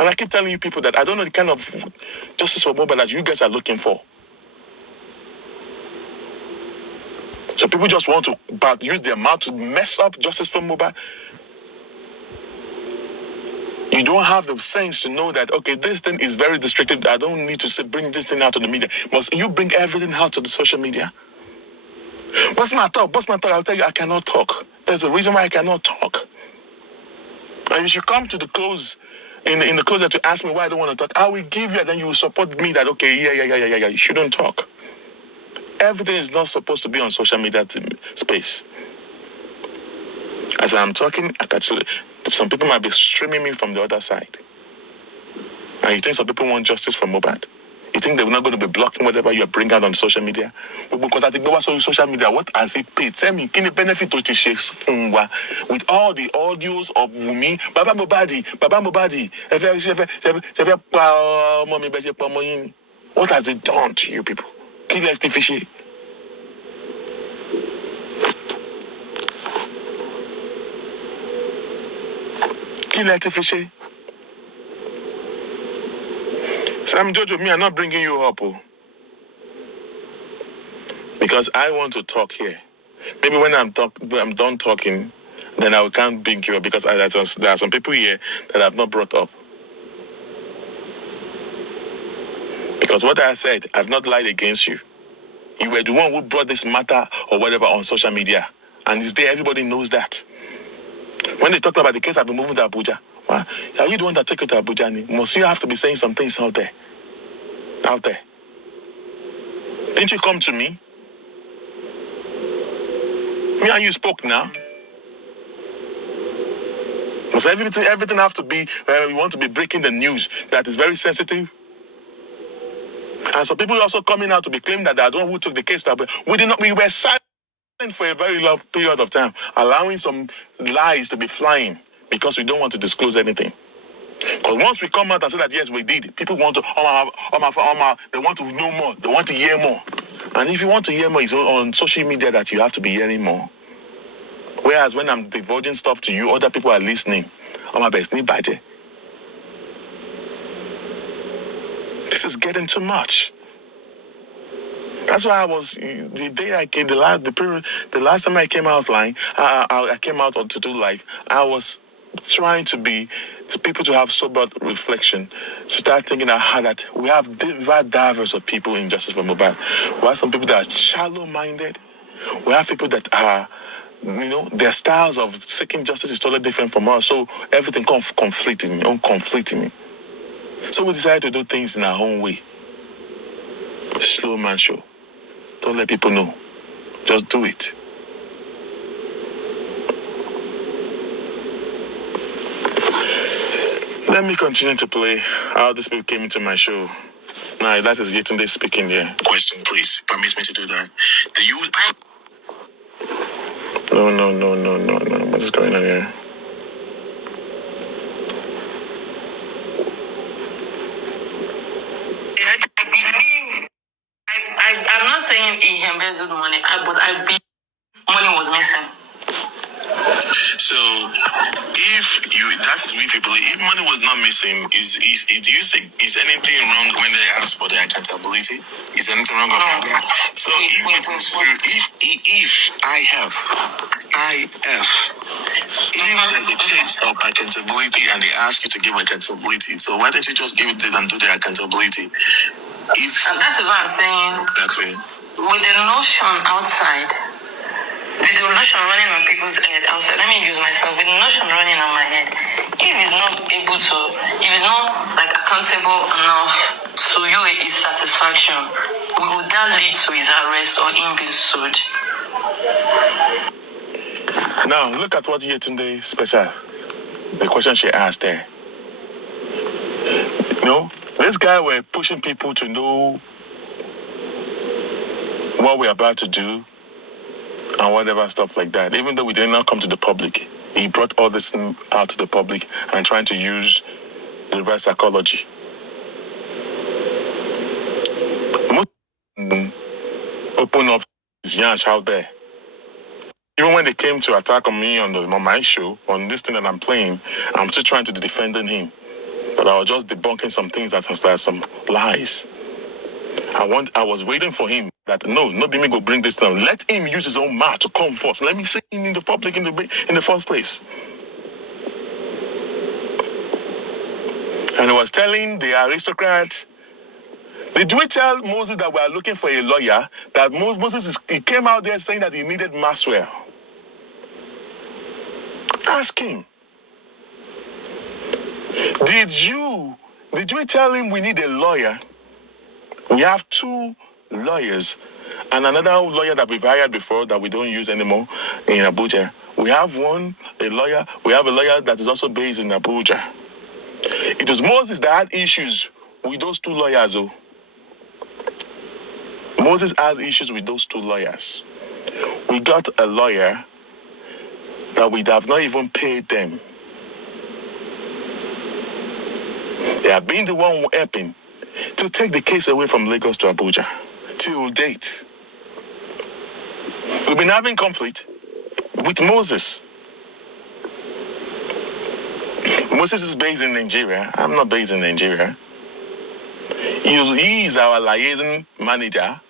And I keep telling you people that I don't know the kind of justice for mobile that you guys are looking for. So people just want to use their mouth to mess up justice for mobile. You don't have the sense to know that, okay, this thing is very restricted. I don't need to bring this thing out to the media. Must you bring everything out to the social media? What's my talk? I'll tell you, I cannot talk. There's a reason why I cannot talk. And if you come to the close, in the closet to ask me why I don't want to talk, I will give you, and then you will support me that, okay, yeah, you shouldn't talk. Everything is not supposed to be on social media space. As I'm talking, some people might be streaming me from the other side. And you think some people want justice for Mohbad? You think they're not going to be blocking whatever you bring out on social media? Because I think what's on social media, what has it paid? Tell me, can the benefit to shakes with all the audios of Wumi, Baba Mohbad, what has it done to you people? Kill like the fishy. Kill like the fishy. Sam Jojo, me, I'm not bringing you up, because I want to talk here. Maybe when I'm done talking, then I can't bring you up, because there are some people here that I've not brought up. Because what I said, I've not lied against you. You were the one who brought this matter or whatever on social media, and it's there. Everybody knows that. When they talk about the case, I've been moving to Abuja. Well, are you the one that took it to Abuja? Must you have to be saying some things out there? Didn't you come to me? Me and you spoke now. Must everything have to be we want to be breaking the news that is very sensitive? And some people also coming out to be claiming that they are the one who took the case to Abuja. We were silent for a very long period of time, allowing some lies to be flying because we don't want to disclose anything. Because once we come out and say that yes, we did, people want to they want to know more, they want to hear more. And if you want to hear more, it's on social media that you have to be hearing more. Whereas when I'm divulging stuff to you, other people are listening. On my best, budget. This is getting too much. That's why the day I came, the last time I came out line, I came out to do live, I was trying to people to have sober reflection, to start thinking that we have diverse of people in justice for Mohbad. We have some people that are shallow-minded. We have people that are, their styles of seeking justice is totally different from ours. So everything conflicting. So we decided to do things in our own way. Slow man show. Don't let people know. Just do it. Let me continue to play how this people came into my show. Now, that is Yetunde speaking here. Question, please. Permit me to do that. Do you... No. What is going on here? I'm not saying he embezzled money, but I believe money was missing. So, that is if you believe, if money was not missing, do you think is anything wrong when they ask for the accountability? Is anything wrong about that? So, if it is true, if there's a case of accountability and they ask you to give accountability, so why don't you just give it and do the accountability? And that is what I'm saying. Exactly. With the notion outside, with the notion running on people's head outside, let me use myself, with the notion running on my head, if he's not able to, if he's not accountable enough to you, his satisfaction, will that lead to his arrest or him being sued? Now, look at what Yetunde special, the question she asked there. This guy were pushing people to know what we're about to do and whatever stuff like that. Even though we did not come to the public, he brought all this out to the public and trying to use reverse psychology. Most open up his yansh out there. Even when they came to attack on me on my show, on this thing that I'm playing, I'm still trying to defend him. But I was just debunking some things that are some lies. I was waiting for him that no be me go bring this down. Let him use his own mouth to come first. Let me say him in the public in the first place. And he was telling the aristocrat, did we tell Moses that we are looking for a lawyer? That he came out there saying that he needed Maxwell. Ask him. Did we tell him we need a lawyer? We have 2 lawyers and another lawyer that we've hired before that we don't use anymore in Abuja. We have a lawyer that is also based in Abuja. It was Moses that had issues with those 2 lawyers. Oh. Moses has issues with those 2 lawyers. We got a lawyer that we have not even paid them. They have been the one helping to take the case away from Lagos to Abuja till date. We've been having conflict with Moses. Moses is based in Nigeria. I'm not based in Nigeria. He is our liaison manager.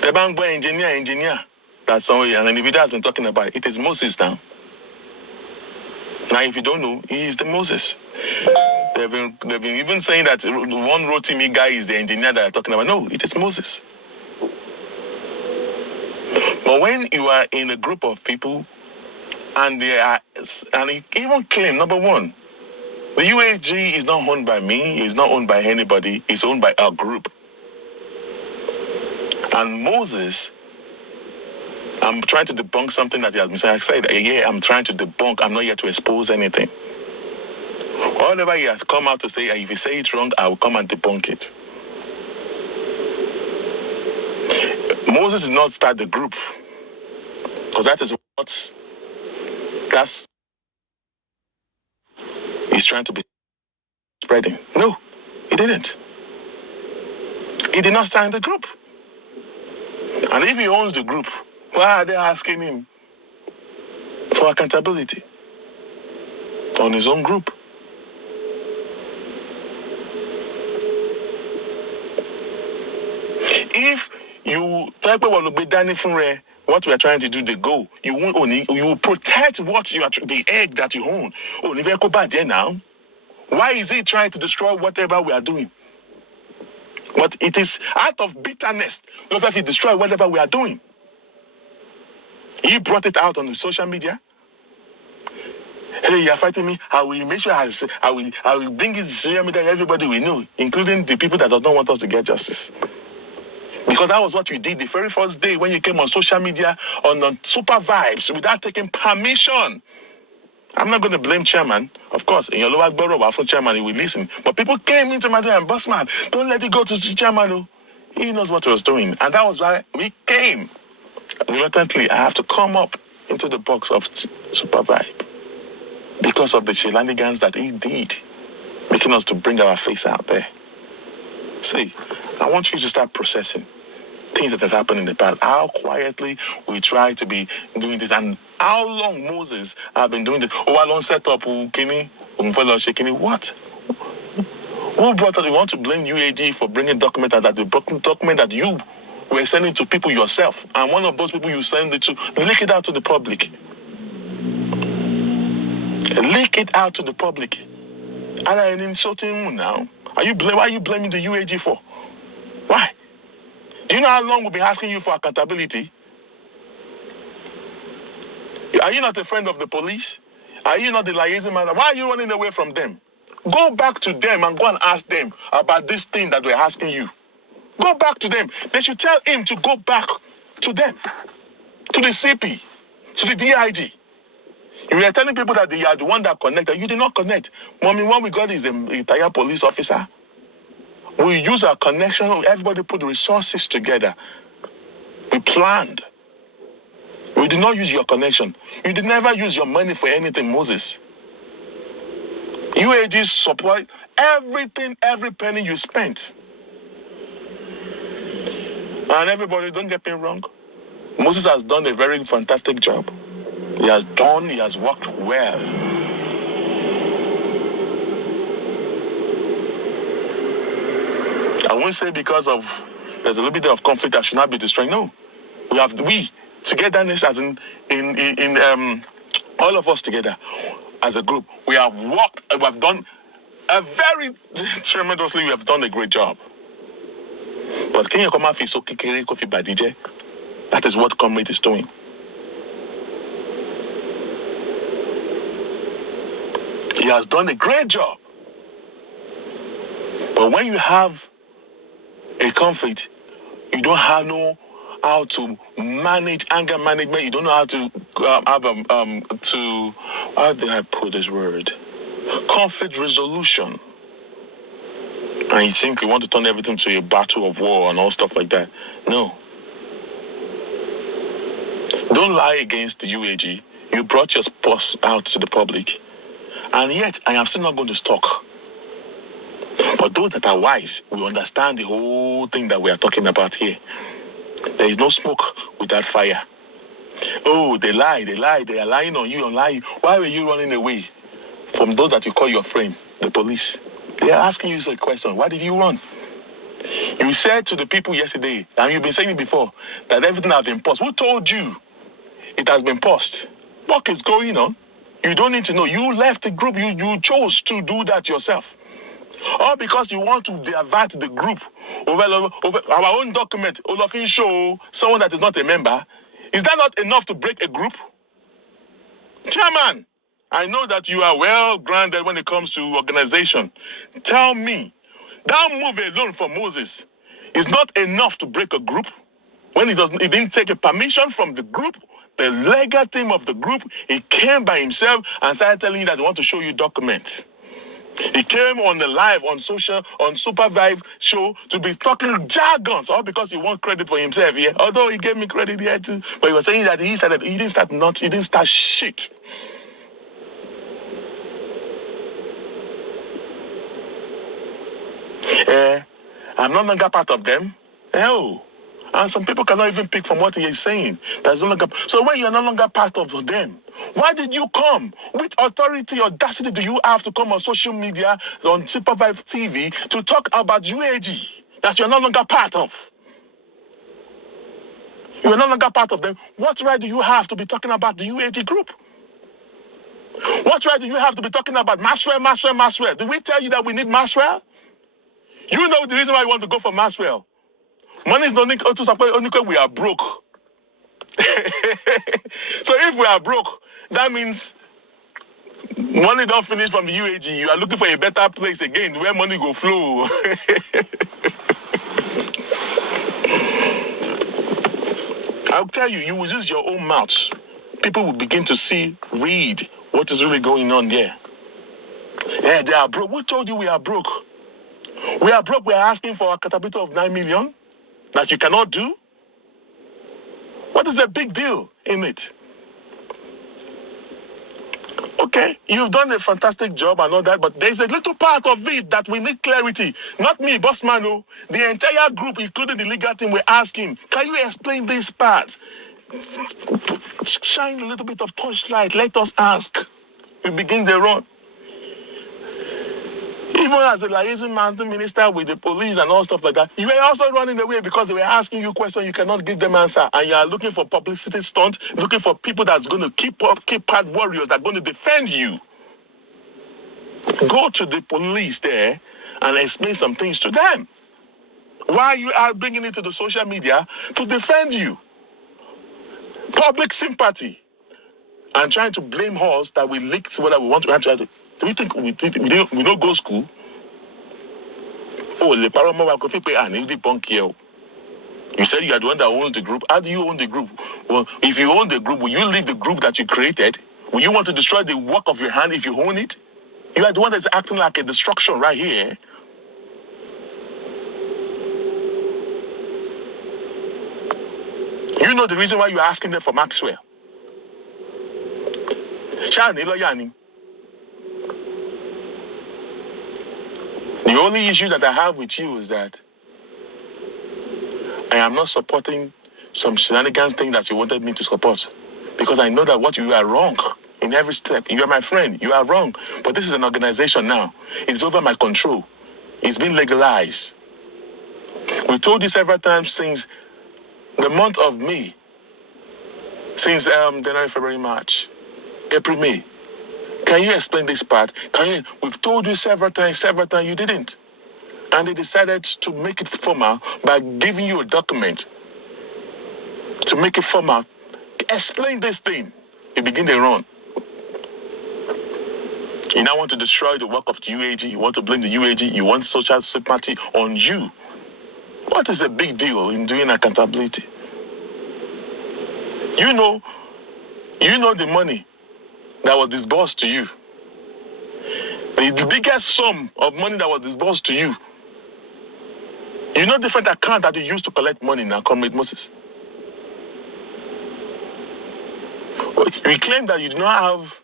The bank boy engineer. That's somebody, and an individual has been talking about it. It is Moses now. Now, if you don't know, he is the Moses. They've been even saying that the one Rotimi guy is the engineer that I'm talking about. No, it is Moses. But when you are in a group of people, and he even claim, number one, the UAG is not owned by me, it's not owned by anybody, it's owned by our group. And Moses, I'm trying to debunk something that he has been saying. I said, yeah, I'm trying to debunk. I'm not here to expose anything. Whatever he has come out to say, if you say it wrong, I will come and debunk it. Moses did not start the group. Because that is what he's trying to be spreading. No, he didn't. He did not start the group. And if he owns the group, why are they asking him for accountability on his own group? If you type of what we are trying to do, the goal, you will protect what you are, the egg that you own. Now, why is he trying to destroy whatever we are doing? But it is out of bitterness, not that he destroy whatever we are doing. He brought it out on the social media. Hey, you're fighting me. I will make sure I will bring it to social media. Everybody we know, including the people that does not want us to get justice. Because that was what you did the very first day when you came on social media on Super Vibes without taking permission. I'm not going to blame chairman. Of course, in your lower borough, from chairman, he will listen. But people came into my door and Bossrat, don't let it go to the chairman. Oh. He knows what he was doing. And that was why we came. Reluctantly, I have to come up into the box of Super Vibe because of the shenanigans that he did, making us to bring our face out there. See, I want you to start processing things that has happened in the past. How quietly we try to be doing this, and how long Moses have been doing this. Oh, I don't set up Kini, what? Who brought us? You want to blame UAG for bringing document that the document that you were sending to people yourself, and one of those people you send it to, leak it out to the public. Leak it out to the public. And I'm insulting you now. Why are you blaming the UAG for? Why? Do you know how long we've been asking you for accountability? Are you not a friend of the police? Are you not the liaison man? Why are you running away from them? Go back to them and go and ask them about this thing that we're asking you. Go back to them. They should tell him to go back to them, to the CP, to the DIG. You were telling people that they are the one that connected. You did not connect. Mommy, what we got is a retired police officer. We use our connection. Everybody put the resources together. We planned. We did not use your connection. You did never use your money for anything, Moses. UAG support everything, every penny you spent. And everybody, don't get me wrong. Moses has done a very fantastic job. He has worked well. I won't say because of there's a little bit of conflict that should not be destroyed. No. We togetherness as in all of us together as a group. We have worked, we have done a very tremendously, we have done a great job. But can you come out so kikere kofi badije? That is what Comrade is doing. He has done a great job. But when you have a conflict, you don't have how to manage anger management. You don't know how to how do I put this word? Conflict resolution. And you think you want to turn everything to a battle of war and all stuff like that. No. Don't lie against the UAG. You brought your boss out to the public. And yet, I am still not going to talk. But those that are wise will understand the whole thing that we are talking about here. There is no smoke without fire. Oh, they lie. They are lying on you, Why were you running away from those that you call your friend, the police? They are asking you a question. Why did you run? You said to the people yesterday, and you've been saying it before, that everything has been paused. Who told you it has been paused? What is going on? You don't need to know. You left the group. You chose to do that yourself. All because you want to divert the group over our own document, Olafin show someone that is not a member. Is that not enough to break a group? Chairman, I know that you are well grounded when it comes to organization. Tell me, that move alone for Moses is not enough to break a group? When he didn't take a permission from the group, the legal team of the group, he came by himself and started telling you that he want to show you documents. He came on the live, on Super Vibe show to be talking jargons, all because he wants credit for himself here. Although he gave me credit here too, but he was saying that he didn't start shit. I'm no longer part of them. Hell. And some people cannot even pick from what he is saying. So when you're no longer part of them, why did you come? Which audacity do you have to come on social media, on Super Vibe TV, to talk about UAG that you're no longer part of? You're no longer part of them. What right do you have to be talking about the UAG group? What right do you have to be talking about Maswell? Did we tell you that we need Maswell? You know the reason why you want to go for Maswell. Money is not only we are broke. So if we are broke, that means money don't finish from the UAG. You are looking for a better place again where money go flow. I'll tell you, you will use your own mouth. People will begin to read what is really going on there. Yeah, they are broke. Who told you we are broke? We are broke. We are asking for a capital of 9 million that you cannot do. What is the big deal in it? Okay, you've done a fantastic job and all that, but there's a little part of it that we need clarity. Not me, Bossman, no. The entire group, including the legal team, we're asking, can you explain this part? Shine a little bit of torchlight. Let us ask. We begin the run. Even as a liaison mountain minister with the police and all stuff like that, you were also running away because they were asking you questions you cannot give them answer. And you are looking for publicity stunt, looking for people that's going to keep hard warriors that are going to defend you. Go to the police there and explain some things to them. Why you are bringing it to the social media to defend you. Public sympathy. And trying to blame us that we leaked whether we want to try to. Do you think we don't go to school? Oh, the paramour coffee pay and the punk here. You said you are the one that owns the group. How do you own the group? Well, if you own the group, will you leave the group that you created? Will you want to destroy the work of your hand if you own it? You are the one that's acting like a destruction right here. You know the reason why you're asking them for Maxwell. Shani Loyani. The only issue that I have with you is that I am not supporting some shenanigans thing that you wanted me to support. because I know that what you are wrong in every step. You are my friend. You are wrong. But this is an organization now. It's over my control. It's been legalized. We told you several times since the month of May, since January, February, March, April, May. Can you explain this part? We've told you several times, you didn't. And they decided to make it formal by giving you a document to make it formal. Explain this thing. You begin to run. You now want to destroy the work of the UAG. You want to blame the UAG. You want social sympathy on you. What is the big deal in doing accountability? You know the money that was disbursed to you. The biggest sum of money that was disbursed to you. You know different account that you used to collect money now, Comrade Moses. We claim that you do not have,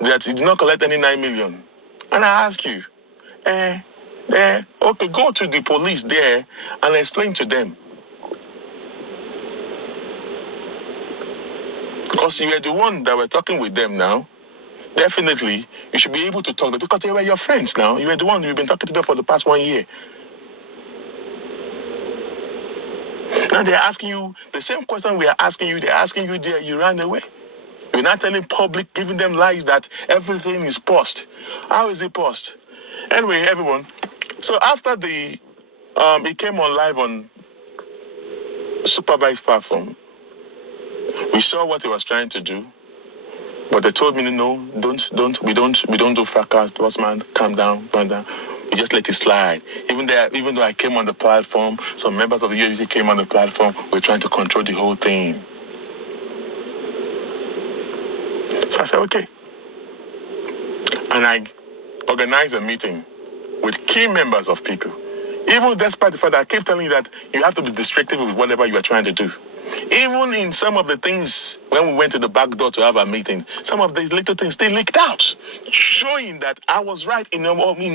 that you did not collect any 9 million. And I ask you, okay, go to the police there and explain to them. Because you were the one that were talking with them now. Definitely, you should be able to talk because they were your friends now. You were the one you've been talking to them for the past 1 year. Now they're asking you the same question we are asking you. They're asking you there. You ran away. You're not telling public, giving them lies that everything is paused. How is it paused? Anyway, everyone. So after it came on live on Superbike platform, we saw what he was trying to do, but they told me, no, we don't do fracas, Bossman, calm down. We just let it slide. Even though I came on the platform, some members of the UAG came on the platform, we're trying to control the whole thing. So I said, okay. And I organized a meeting with key members of people. Even despite the fact that I keep telling you that you have to be distracted with whatever you are trying to do. Even in some of the things, when we went to the back door to have a meeting, some of the little things, they leaked out, showing that I was right in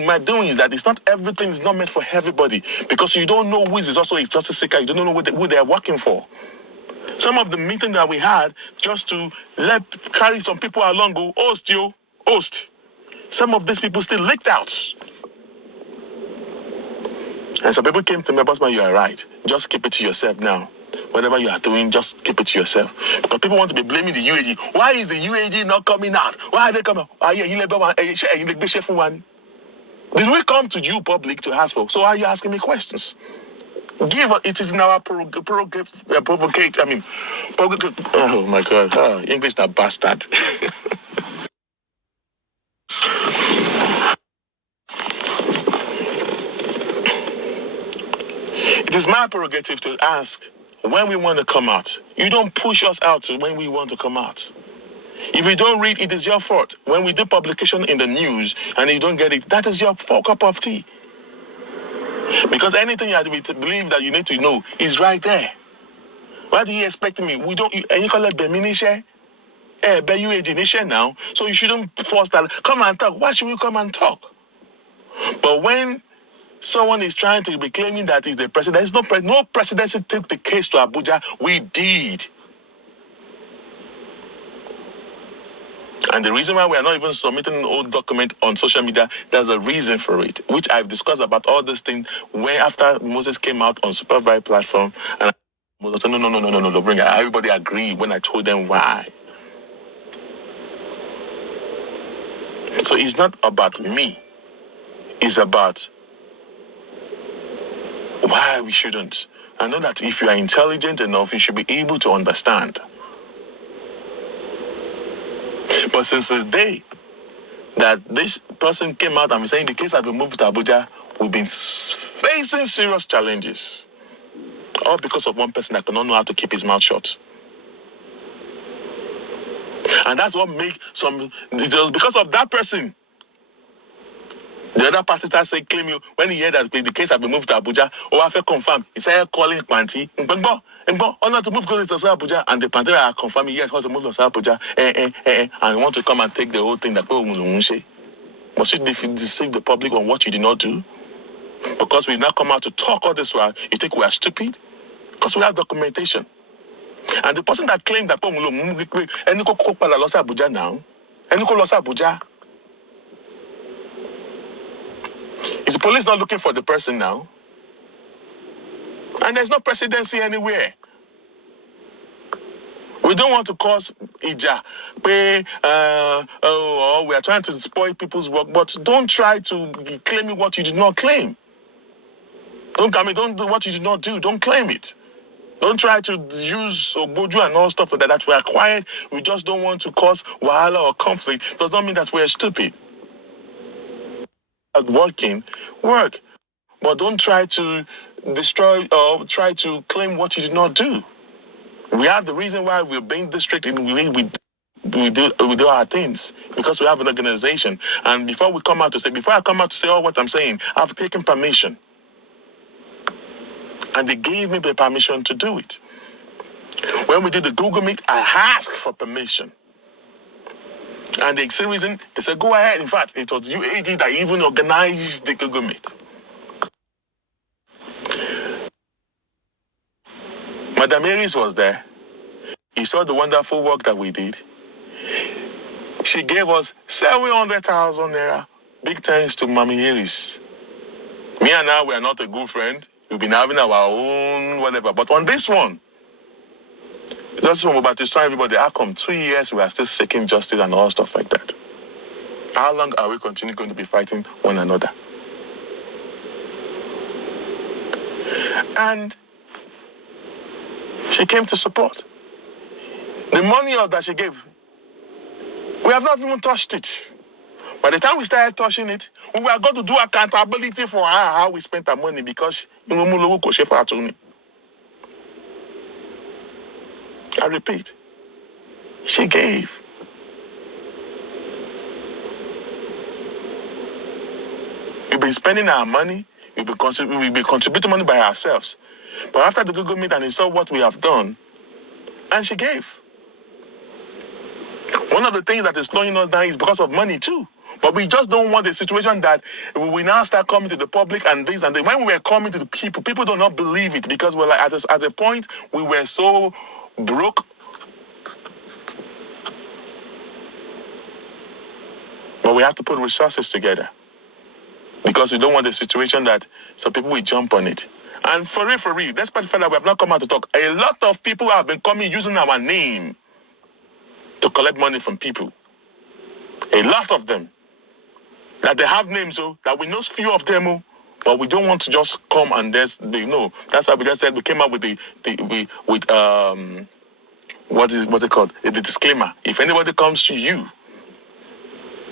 my doings, that it's not everything is not meant for everybody, because you don't know who is also a justice seeker, you don't know who they are working for. Some of the meeting that we had, just to carry some people along, go, host. Some of these people still leaked out. And some people came to me, Bossman, you are right. Just keep it to yourself now. Whatever you are doing, just keep it to yourself. Because people want to be blaming the UAG. Why is the UAG not coming out? Why are they coming out? Did we come to you, public, to ask for? So why are you asking me questions? It is in our provocate. Oh my God. English that bastard. It is my prerogative to ask when we want to come out. You don't push us out when we want to come out. If you don't read, it is your fault. When we do publication in the news and you don't get it, that is your cup of tea. Because anything you have to believe that you need to know is right there. Why do you expect me? We don't. And you call it Beminishe? Now. So you shouldn't force that. Come and talk. Why should we come and talk? But when someone is trying to be claiming that he's the president, there's no presidency took the case to Abuja. We did. And the reason why we are not even submitting an old document on social media, there's a reason for it, which I've discussed about all these things when after Moses came out on Superbike platform. And I said, no, bring it. Everybody agreed when I told them why. So it's not about me. It's about why we shouldn't. I know that if you are intelligent enough, you should be able to understand. But since the day that this person came out and was saying the case has been moved to Abuja, we've been facing serious challenges. All because of one person that cannot know how to keep his mouth shut. And that's what makes it was because of that person. The other party started saying, claim you, when he heard that the case has been moved to Abuja, I felt confirmed. He started calling Panti, not to move to Abuja, and the Panti are confirming, yes, want to move to Abuja, and want to come and take the whole thing that must you deceive the public on what you did not do? Because we now come out to talk all this while, you think we are stupid? Because we have documentation. And the person that claimed that any lost Abuja now, any lost Abuja. Is the police not looking for the person now? And there's no presidency anywhere. We don't want to cause ija, we are trying to spoil people's work, but don't try to claim what you did not claim. Don't do what you did not do. Don't claim it. Don't try to use Oboju and all stuff like that we are quiet. We just don't want to cause wahala or conflict. Does not mean that we are stupid. Work. But don't try to destroy or try to claim what you did not do. We have the reason why we're being district in the way we do our things, because we have an organization. And before I come out to say all what I'm saying, I've taken permission. And they gave me the permission to do it. When we did the Google Meet, I asked for permission. And the reason, they said, go ahead. In fact, it was UAG that even organized the Google Meet. Madam Aries was there. He saw the wonderful work that we did. She gave us 700,000 naira. Big thanks to Mami Aries. Me and her, we are not a good friend. We've been having our own whatever. But on this one, just from about to try everybody, how come 3 years we are still seeking justice and all stuff like that? How long are we going to be fighting one another? And she came to support. The money that she gave, we have not even touched it. By the time we started touching it, we were going to do accountability for how we spent our money, because I repeat, she gave. We've been spending our money, we've been contributing money by ourselves. But after the Google Meet and he saw what we have done, and she gave. One of the things that is slowing us down is because of money too. But we just don't want a situation that we now start coming to the public and this and that. When we were coming to the people do not believe it, because we're like at a point we were so broke. But we have to put resources together, because we don't want a situation that some people will jump on it. And for real, despite the fact that we have not come out to talk, a lot of people have been coming using our name to collect money from people. A lot of them. That they have names, that we know few of them, but we don't want to just come and that's why we just said we came up with what's it called? The disclaimer. If anybody comes to you,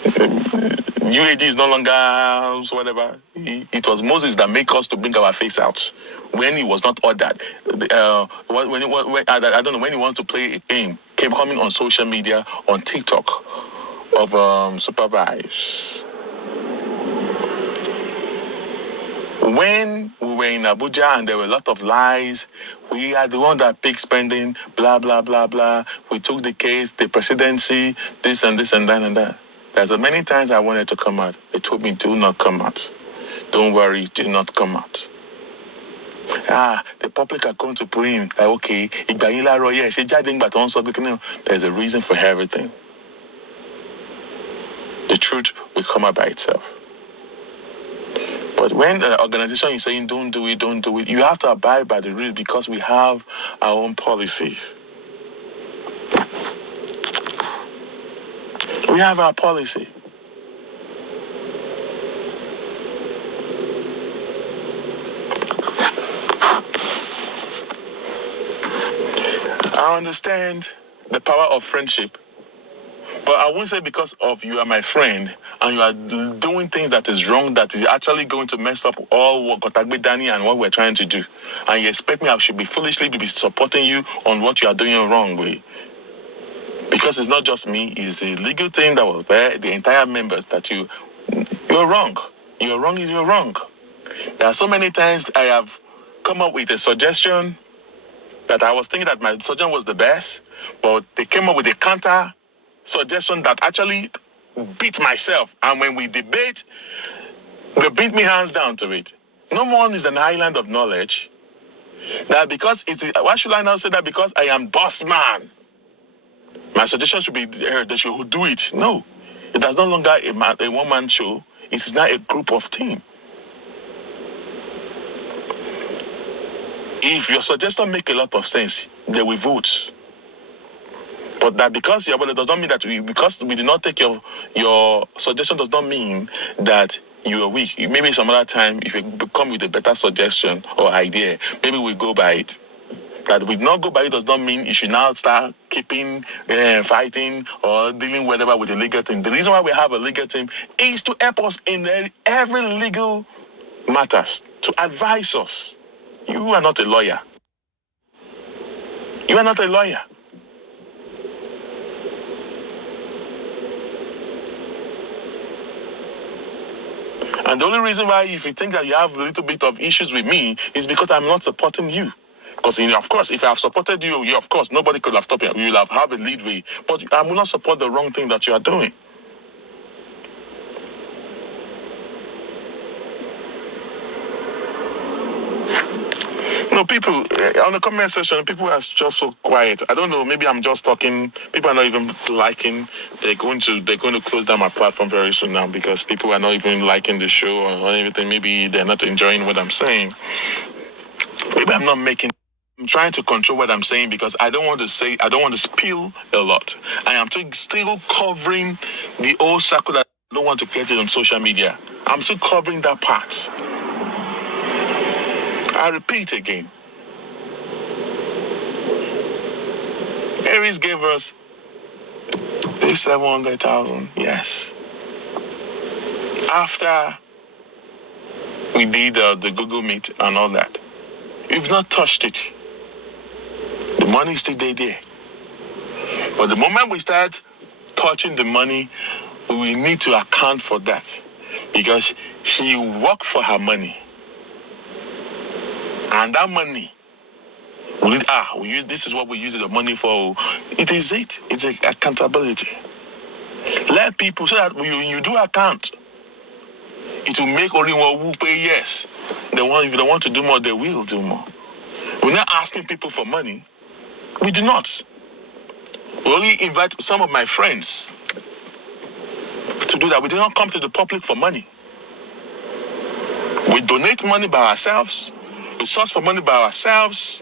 UAG is no longer whatever. It was Moses that made us to bring our face out when he was not ordered. I don't know, when he wants to play a game, coming on social media, on TikTok, of supervise. When we were in Abuja and there were a lot of lies, we are the one that picked spending, blah, blah, blah, blah. We took the case, the presidency, this and that and that. There's many times I wanted to come out. They told me, do not come out. Don't worry, do not come out. The public are going to put in, like, okay, there's a reason for everything. The truth will come out by itself. But when the organization is saying don't do it, you have to abide by the rules, because we have our own policies. We have our policy. I understand the power of friendship, but I won't say because of you are my friend and you are doing things that is wrong, that is actually going to mess up all what Gotagbe Danny and what we're trying to do. And you expect me I should be foolishly be supporting you on what you are doing wrongly. Because it's not just me, it's the legal team that was there, the entire members, that you're wrong. You're wrong. There are so many times I have come up with a suggestion that I was thinking that my suggestion was the best, but they came up with a counter suggestion that actually beat myself. And when we debate, they beat me hands down to it. No one is an island of knowledge. That because why should I now say that because I am boss man? My suggestion should be they should do it. No, it is no longer a one-man show. It is now a group of team. If your suggestion make a lot of sense, they will vote. But that because it does not mean that because we did not take your suggestion does not mean that you are weak. Maybe some other time, if you come with a better suggestion or idea, maybe we go by it. That we not go by it does not mean you should now start keeping fighting or dealing whatever with the legal team. The reason why we have a legal team is to help us in every legal matters, to advise us. You are not a lawyer. You are not a lawyer. And the only reason why, if you think that you have a little bit of issues with me, is because I'm not supporting you. Because, of course, if I have supported you, of course, nobody could have stopped you. You will have a leadway. But I will not support the wrong thing that you are doing. No, people on the comment section, people are just so quiet. I don't know. Maybe I'm just talking. People are not even liking. They're going to close down my platform very soon now because people are not even liking the show or anything. Maybe they're not enjoying what I'm saying. Maybe I'm not making. I'm trying to control what I'm saying because I don't want to spill a lot. I am still covering the old circle that I don't want to get it on social media. I'm still covering that part. I repeat again. Aries gave us this 700,000, yes. After we did the Google Meet and all that, we've not touched it. The money is still there. But the moment we start touching the money, we need to account for that because she worked for her money. And that money, this is what we use the money for. It's accountability. Let people, so that you do account. It will make anyone who pay yes. If they want to do more, they will do more. We're not asking people for money. We do not. We only invite some of my friends to do that. We do not come to the public for money. We donate money by ourselves. We source for money by ourselves.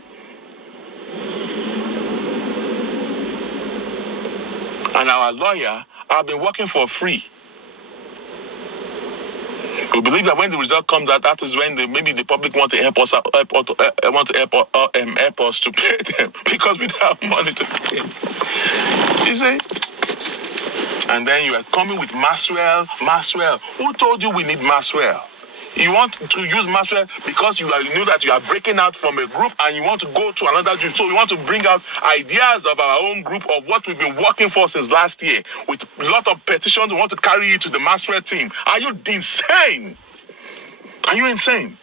And our lawyer have been working for free. We believe that when the result comes out, that is when maybe the public want to help us to pay them because we don't have money to pay. You see? And then you are coming with Maxwell. Who told you we need Maxwell? You want to use Maxwell because you know that you are breaking out from a group and you want to go to another group. So you want to bring out ideas of our own group of what we've been working for since last year. With a lot of petitions, we want to carry it to the Maxwell team. Are you insane? Are you insane?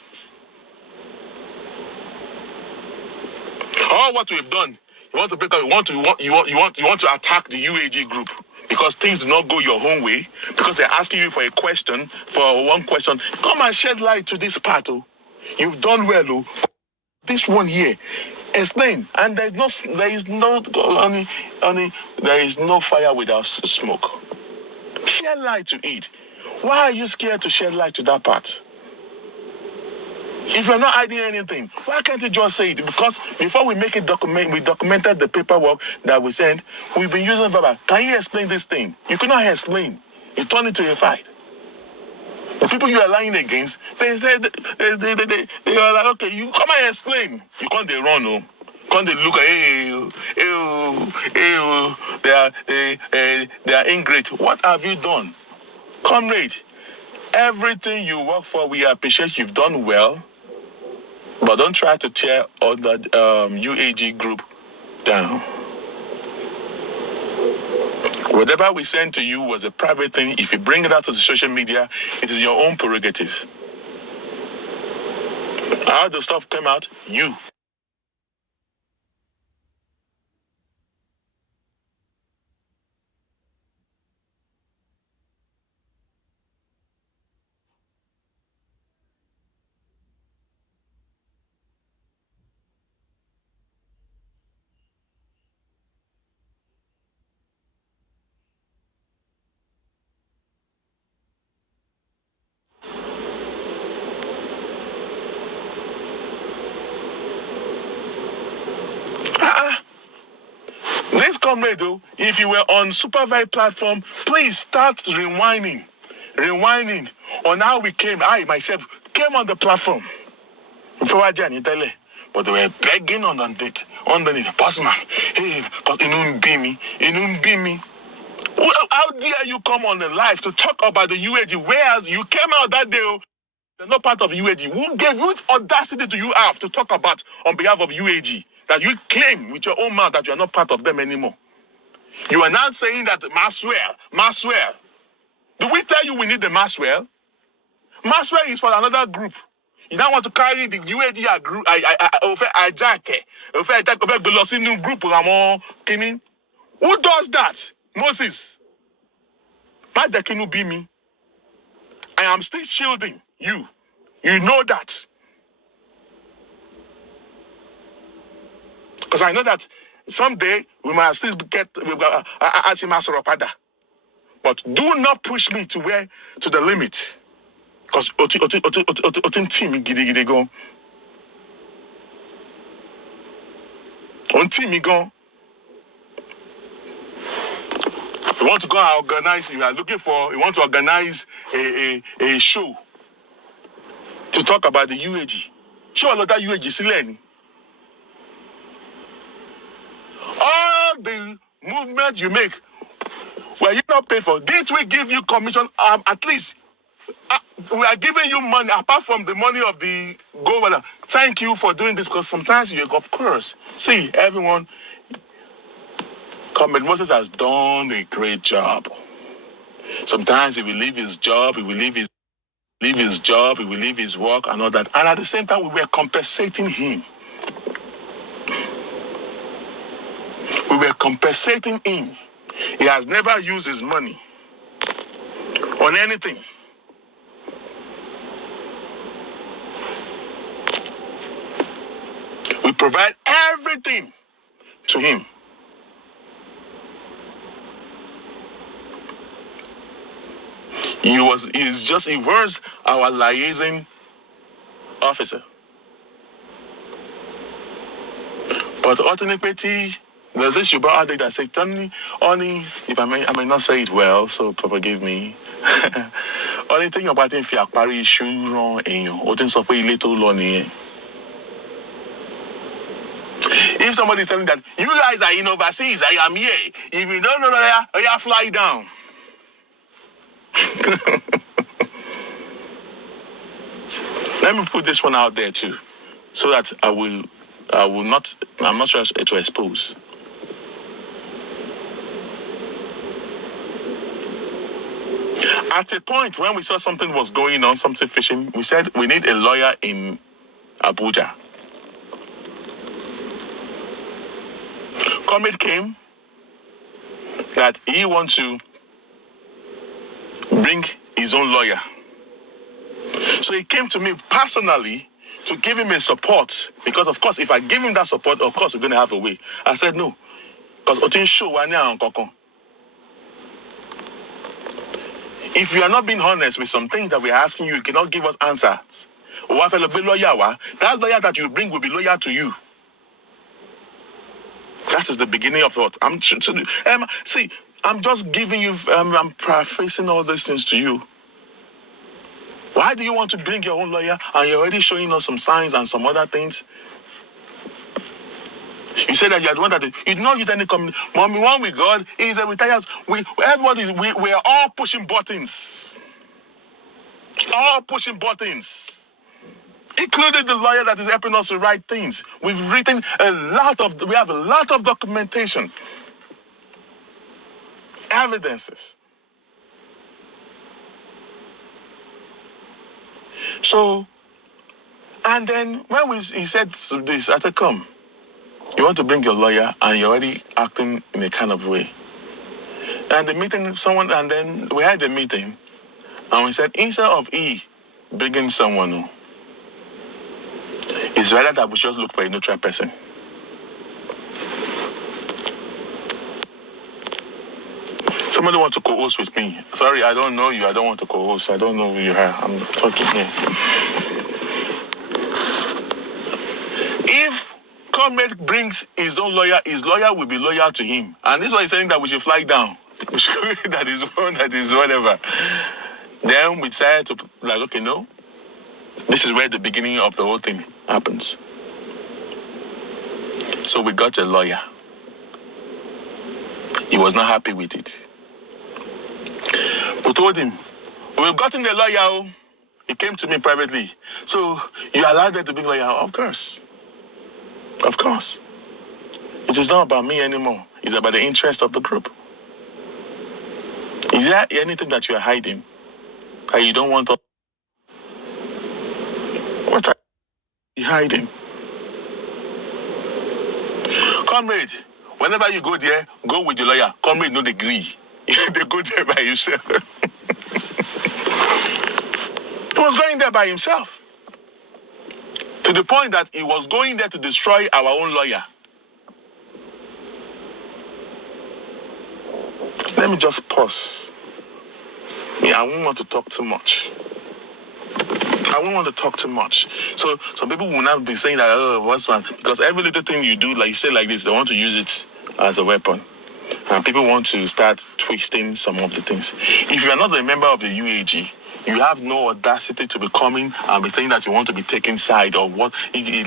All what we've done, you want to break out, you want to attack the UAG group. Because things do not go your own way, because they're asking you for one question, come and shed light to this part. Oh. You've done well, oh. This one here, explain. And there is no fire without smoke. Shed light to it. Why are you scared to shed light to that part? If you're not hiding anything, why can't you just say it? Because before we make it we documented the paperwork that we sent. We've been using Baba. Can you explain this thing? You could not explain. You turn it to a fight. The people you are lying against, they are like, okay, you come and explain. You can't they run, no. Can't they look at they are ingrate. What have you done? Comrade, everything you work for, we appreciate you've done well. But don't try to tear all the UAG group down. Whatever we sent to you was a private thing. If you bring it out to the social media, it is your own prerogative. How the stuff came out, you. comrade, though, if you were on supervised platform, please start rewinding on how we came. I myself came on the platform. But they were begging underneath. Bossman, hey, because it won't be me. Well, how dare you come on the live to talk about the UAG, whereas you came out that day, you're not part of UAG. Who gave you audacity do you have to talk about on behalf of UAG that you claim with your own mouth that you are not part of them anymore? You are now saying that Maswell. Do we tell you we need the Maswell? Maswell is for another group. You don't want to carry the UAG group. Group. Who does that? Moses. Madekinu be me. I am still shielding you. You know that. Because I know that someday we might still get Asimasoropada. But do not push me to the limit. Because Otin team gidi go. On team go. You want to go and organize, you want to organize a show to talk about the UAG. Show a lot of UAG Sileni. All the movement you make, were you not paid for? Didn't we give you commission? At least we are giving you money apart from the money of the governor. Thank you for doing this, because sometimes you, of course, see everyone. Comrade Moses has done a great job. Sometimes he will leave his job, he will leave his work and all that. And at the same time, we were compensating him. He has never used his money on anything. We provide everything to him. He was our liaison officer. But ultimately, there's this Yoruba adage that says, only, if I may not say it well, so forgive me. Only thing about if you are issue wrong in you, or things of a little lonely. If somebody is telling that you guys are in overseas, I am here. If you don't know that, you fly down. Let me put this one out there too, so that I'm not sure to expose. At a point when we saw something was going on, something fishing, we said we need a lawyer in Abuja. Comment came that he wants to bring his own lawyer. So he came to me personally to give him a support, because of course if I give him that support, of course we're going to have a way. I said no, because if you are not being honest with some things that we're asking you, you cannot give us answers. That lawyer that you bring will be loyal to you. That is the beginning of what I'm see. I'm just giving you. I'm paraphrasing all these things to you. Why do you want to bring your own lawyer and you're already showing us some signs and some other things? You said that you had one that you did not use any community. Mommy, one with God is a retired. We are all pushing buttons. All pushing buttons. Including the lawyer that is helping us to write things. We have a lot of documentation. Evidences. So, and then when he said this, I said, come. You want to bring your lawyer and you're already acting in a kind of way. And the meeting, and then we had the meeting and we said, instead of bringing someone who, it's rather that we just look for a neutral person. Somebody wants to co-host with me. Sorry, I don't know you. I don't want to co-host. I don't know who you are. I'm talking here. If Comrade brings his own lawyer. His lawyer will be loyal to him. And this is why he's saying that we should fly down. We should, that is whatever. Then we decided to, like, okay, no. This is where the beginning of the whole thing happens. So we got a lawyer. He was not happy with it. We told him, we've gotten the lawyer. He came to me privately. So you allowed them to be lawyer? Of course. Of course. It is not about me anymore. It's about the interest of the group. Is there anything that you are hiding? That you don't want to... What are you hiding? Comrade, whenever you go there, go with the lawyer. Comrade, no degree. They go there by yourself. He was going there by himself. To the point that he was going there to destroy our own lawyer. Let me just pause. I won't want to talk too much. I won't want to talk too much. So some people will not be saying that, oh, what's wrong? Because every little thing you do, like you say like this, they want to use it as a weapon. And people want to start twisting some of the things. If you are not a member of the UAG, you have no audacity to be coming and be saying that you want to be taking side or what,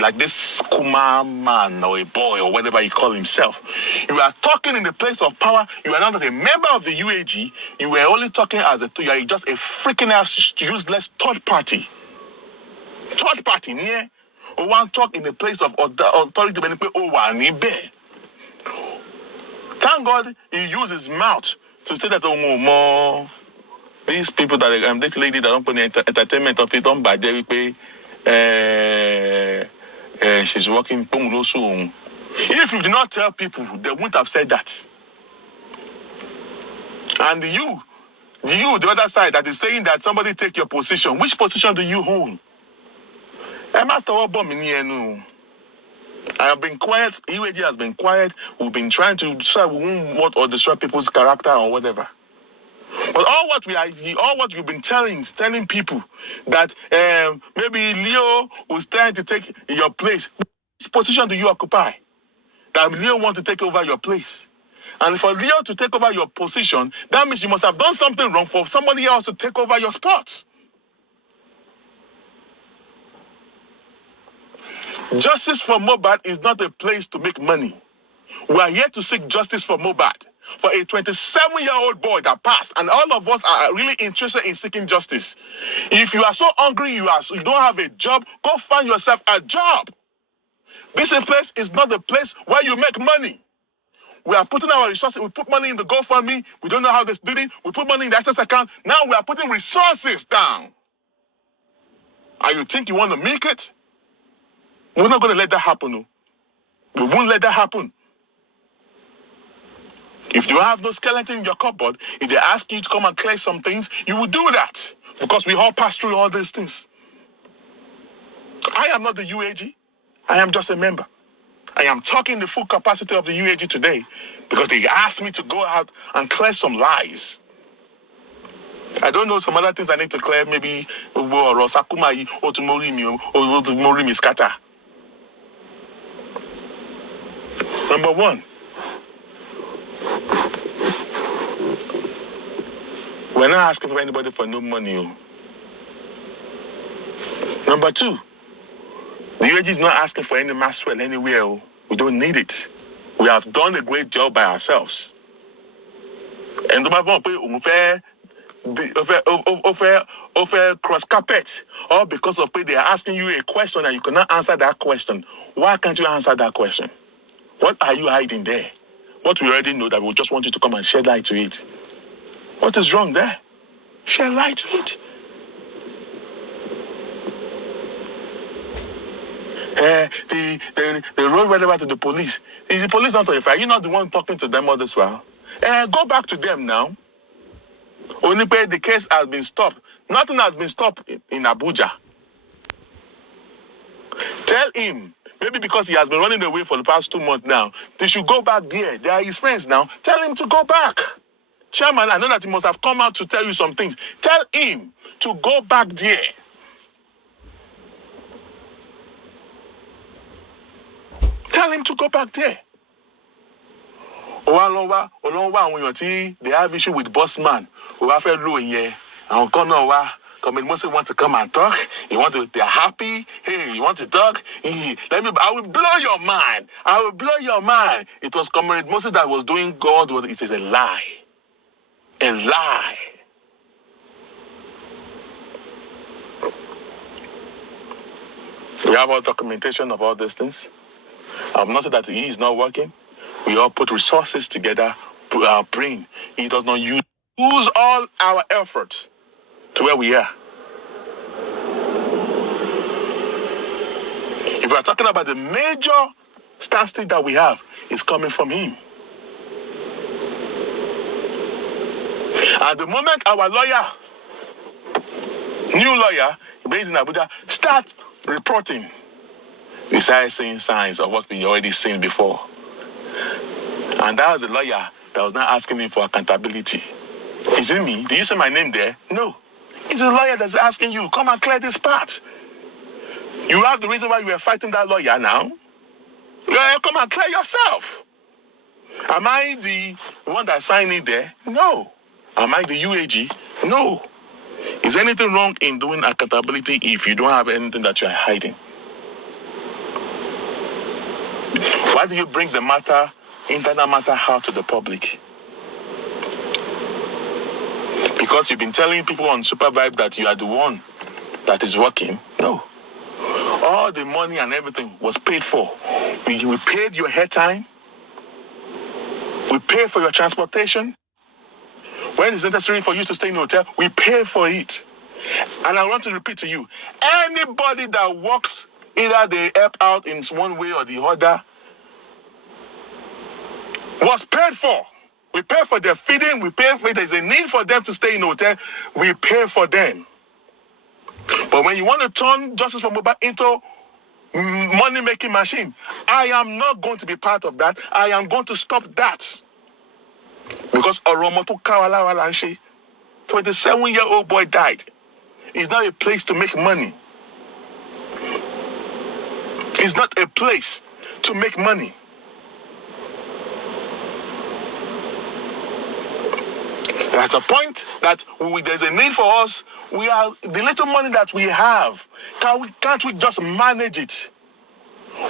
like this Kuma man or a boy or whatever he call himself. You are talking in the place of power. You are not a member of the UAG. You were only talking as you are just a freaking ass useless third party. Third party, yeah. Or one talk in the place of authority. Thank God he used his mouth to say that more. These people that this lady that don't put the entertainment of it on by Jerry Pay, she's working. If you do not tell people, they wouldn't have said that. And the other side that is saying that somebody take your position. Which position do you hold? I have been quiet. UAG has been quiet. We've been trying to try we won't want or destroy people's character or whatever. But all what you've been telling people that maybe Leo was trying to take your place. Which position do you occupy? That Leo want to take over your place. And for Leo to take over your position, that means you must have done something wrong for somebody else to take over your spot. Justice for Mohbad is not a place to make money. We are here to seek justice for Mohbad, for a 27-year-old boy that passed, and all of us are really interested in seeking justice. If you are so hungry, you don't have a job, go find yourself a job. This place is not the place where you make money. We are putting our resources, we put money in the GoFundMe, we don't know how this did it, we put money in the access account, now we are putting resources down. And you think you want to make it? We're not going to let that happen. No. We won't let that happen. If you have no skeleton in your cupboard, if they ask you to come and clear some things, you will do that. Because we all pass through all these things. I am not the UAG. I am just a member. I am talking the full capacity of the UAG today because they asked me to go out and clear some lies. I don't know some other things I need to clear, maybe or Sakumai or to Morimi or to Morimi scatter. Number one, we're not asking for anybody for no money. Number two, the UAG is not asking for any Maxwell anywhere. We don't need it. We have done a great job by ourselves. And the cross carpet, or because of they are asking you a question and you cannot answer that question. Why can't you answer that question? What are you hiding there? What we already know that we just want you to come and shed light to it. What is wrong there? Shed light to it. The road whatever to the police. Is the police not on your fire? You're not the one talking to them all this while. Go back to them now. Only pay the case has been stopped. Nothing has been stopped in Abuja. Tell him, maybe because he has been running away for the past 2 months now, they should go back there. They are his friends now. Tell him to go back. Chairman, I know that he must have come out to tell you some things. Tell him to go back there. Tell him to go back there. They have issue with Bossman. Moses want to come and talk. They're happy. Hey, you want to talk? I will blow your mind. I will blow your mind. It was Comrade Moses that was doing God. It is a lie. A lie. We have all documentation of all these things. I've noticed that he is not working. We all put resources together, our brain. He does not use all our efforts to where we are. If we are talking about the major standstill that we have, it's coming from him. At the moment our new lawyer, based in Abuja, starts reporting, we started seeing signs of what we already seen before. And that was the lawyer that was not asking him for accountability. Is it me? Do you see my name there? No. It's a lawyer that's asking you, come and clear this part. You have the reason why you were fighting that lawyer now. Come and clear yourself. Am I the one that signed it there? No. Am I the UAG? No. Is anything wrong in doing accountability if you don't have anything that you are hiding? Why do you bring the internal matter out to the public? Because you've been telling people on Super Vibe that you are the one that is working? No. All the money and everything was paid for. We paid your hair time. We paid for your transportation. When it's necessary for you to stay in a hotel, we pay for it. And I want to repeat to you, anybody that works, either they help out in one way or the other, was paid for. We pay for their feeding, we pay for it. There's a need for them to stay in a hotel, we pay for them. But when you want to turn Justice for Mohbad into money-making machine, I am not going to be part of that. I am going to stop that. Because Oromoto Kawala Walanshi, 27-year-old boy died. It's not a place to make money. It's not a place to make money. There's a point that there's a need for us. We are the little money that we have. Can't we just manage it?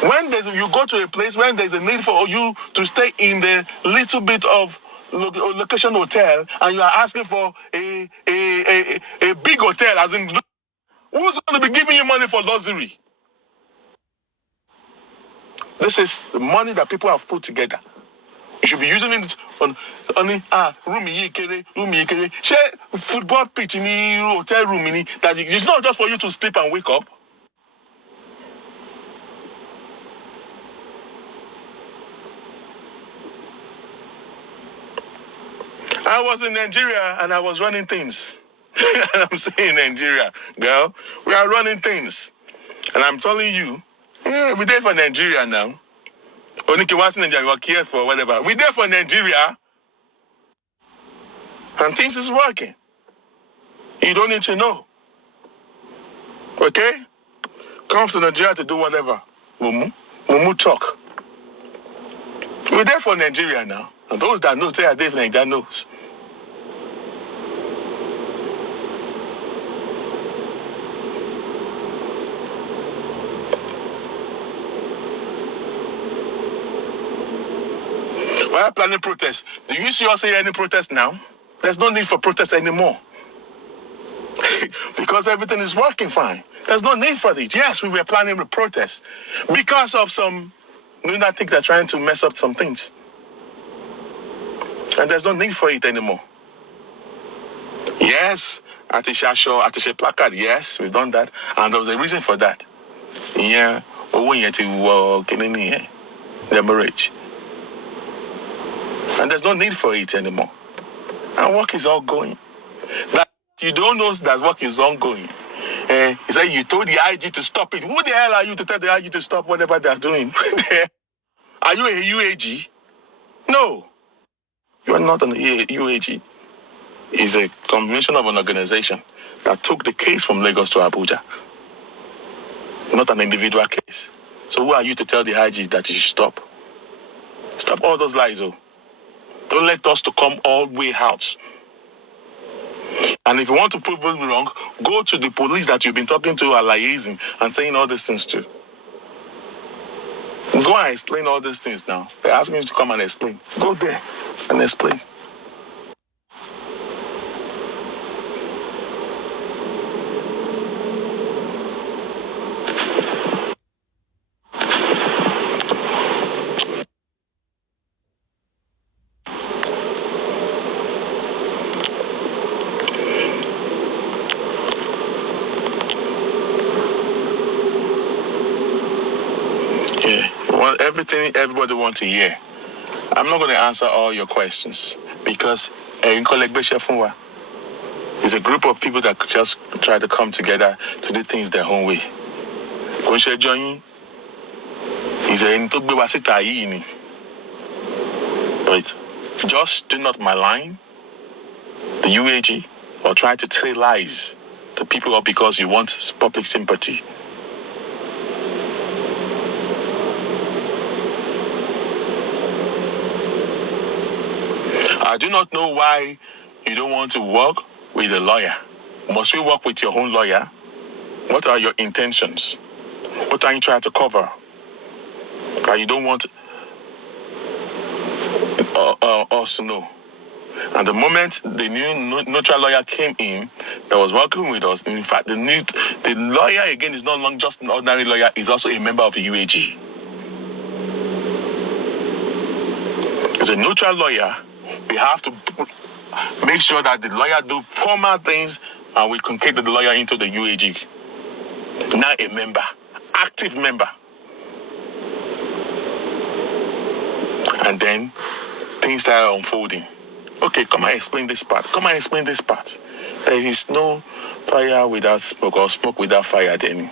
When you go to a place when there's a need for you to stay in the little bit of location hotel, and you are asking for a big hotel, as in, who's going to be giving you money for luxury? This is the money that people have put together. You should be using it on room. Share football pitch in the hotel room. That it's not just for you to sleep and wake up. I was in Nigeria and I was running things. And I'm saying Nigeria, girl, we are running things. And I'm telling you, we're there for Nigeria now. Only Nigeria, we are cared for whatever. We're there for Nigeria. And things is working. You don't need to know. Okay? Come to Nigeria to do whatever. Mumu talk. We're there for Nigeria now. And those that know, they are there for Nigeria knows. We are planning protests. Do you see us say any protest now? There's no need for protest anymore. Because everything is working fine. There's no need for it. Yes, we were planning a protest because of some lunatic that are trying to mess up some things. And there's no need for it anymore. Yes, Atisha show, Atisha placard, yes, we've done that. And there was a reason for that. Yeah, when you to the marriage. And there's no need for it anymore. And work is all going. That you don't know that work is ongoing. He said you told the IG to stop it. Who the hell are you to tell the IG to stop whatever they're doing? Are you a UAG? No. You are not an UAG. It's a combination of an organization that took the case from Lagos to Abuja. Not an individual case. So who are you to tell the IG that you should stop? Stop all those lies, oh. Don't let us to come all the way out. And if you want to prove me wrong, go to the police that you've been talking to or liaising and saying all these things to. Go and explain all these things now. They're asking you to come and explain. Go there and explain. Yeah, everything everybody wants to hear. I'm not going to answer all your questions because it's a group of people that just try to come together to do things their own way. But just do not malign the UAG or try to say lies to people all because you want public sympathy. I do not know why you don't want to work with a lawyer. Must we work with your own lawyer? What are your intentions? What are you trying to cover? That you don't want us to know. And the moment the new neutral lawyer came in that was working with us, in fact, the lawyer again is no longer just an ordinary lawyer, is also a member of the UAG. As a neutral lawyer, we have to make sure that the lawyer do formal things and we concade the lawyer into the UAG. Now a member, active member. And then things start unfolding. Okay, come and explain this part. Come and explain this part. There is no fire without smoke or smoke without fire then.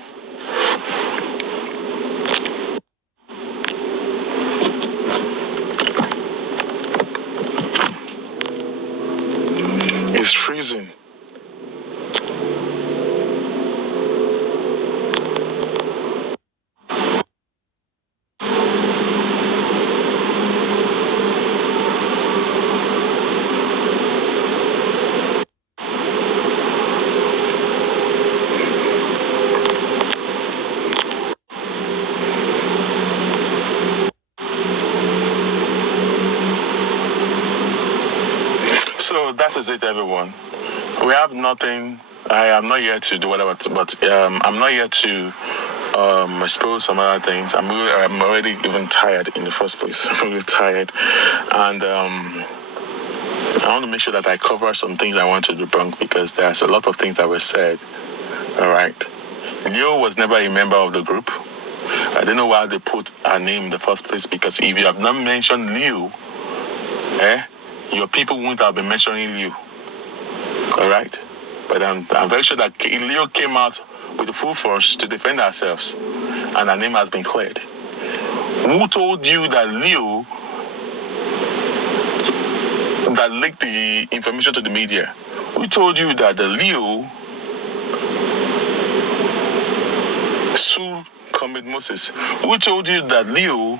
It's freezing. So that is it, everyone. We have nothing. I am not here to do whatever, but I'm not here to expose some other things. I'm already even tired in the first place. I'm really tired, and I want to make sure that I cover some things I want to debunk because there's a lot of things that were said. All right, Leo was never a member of the group. I don't know why they put her name in the first place because if you have not mentioned Leo, your people wouldn't have been mentioning you. All right? But I'm very sure that Leo came out with full force to defend ourselves, and our name has been cleared. Who told you that Leo that leaked the information to the media? Who told you that the Leo sued Comrade Moses? Who told you that Leo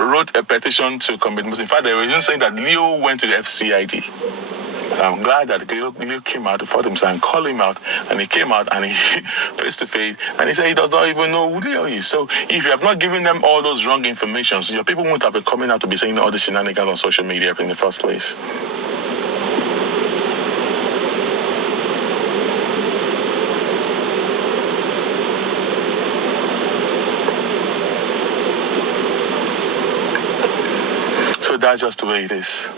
wrote a petition to Comrade Moses? In fact, they were even saying that Leo went to the FCID. I'm glad that Leo came out to fight himself and call him out, and he came out and he face to face, and he said he does not even know who Leo is. So if you have not given them all those wrong information, so your people won't have been coming out to be saying all the shenanigans on social media in the first place. So that's just the way it is.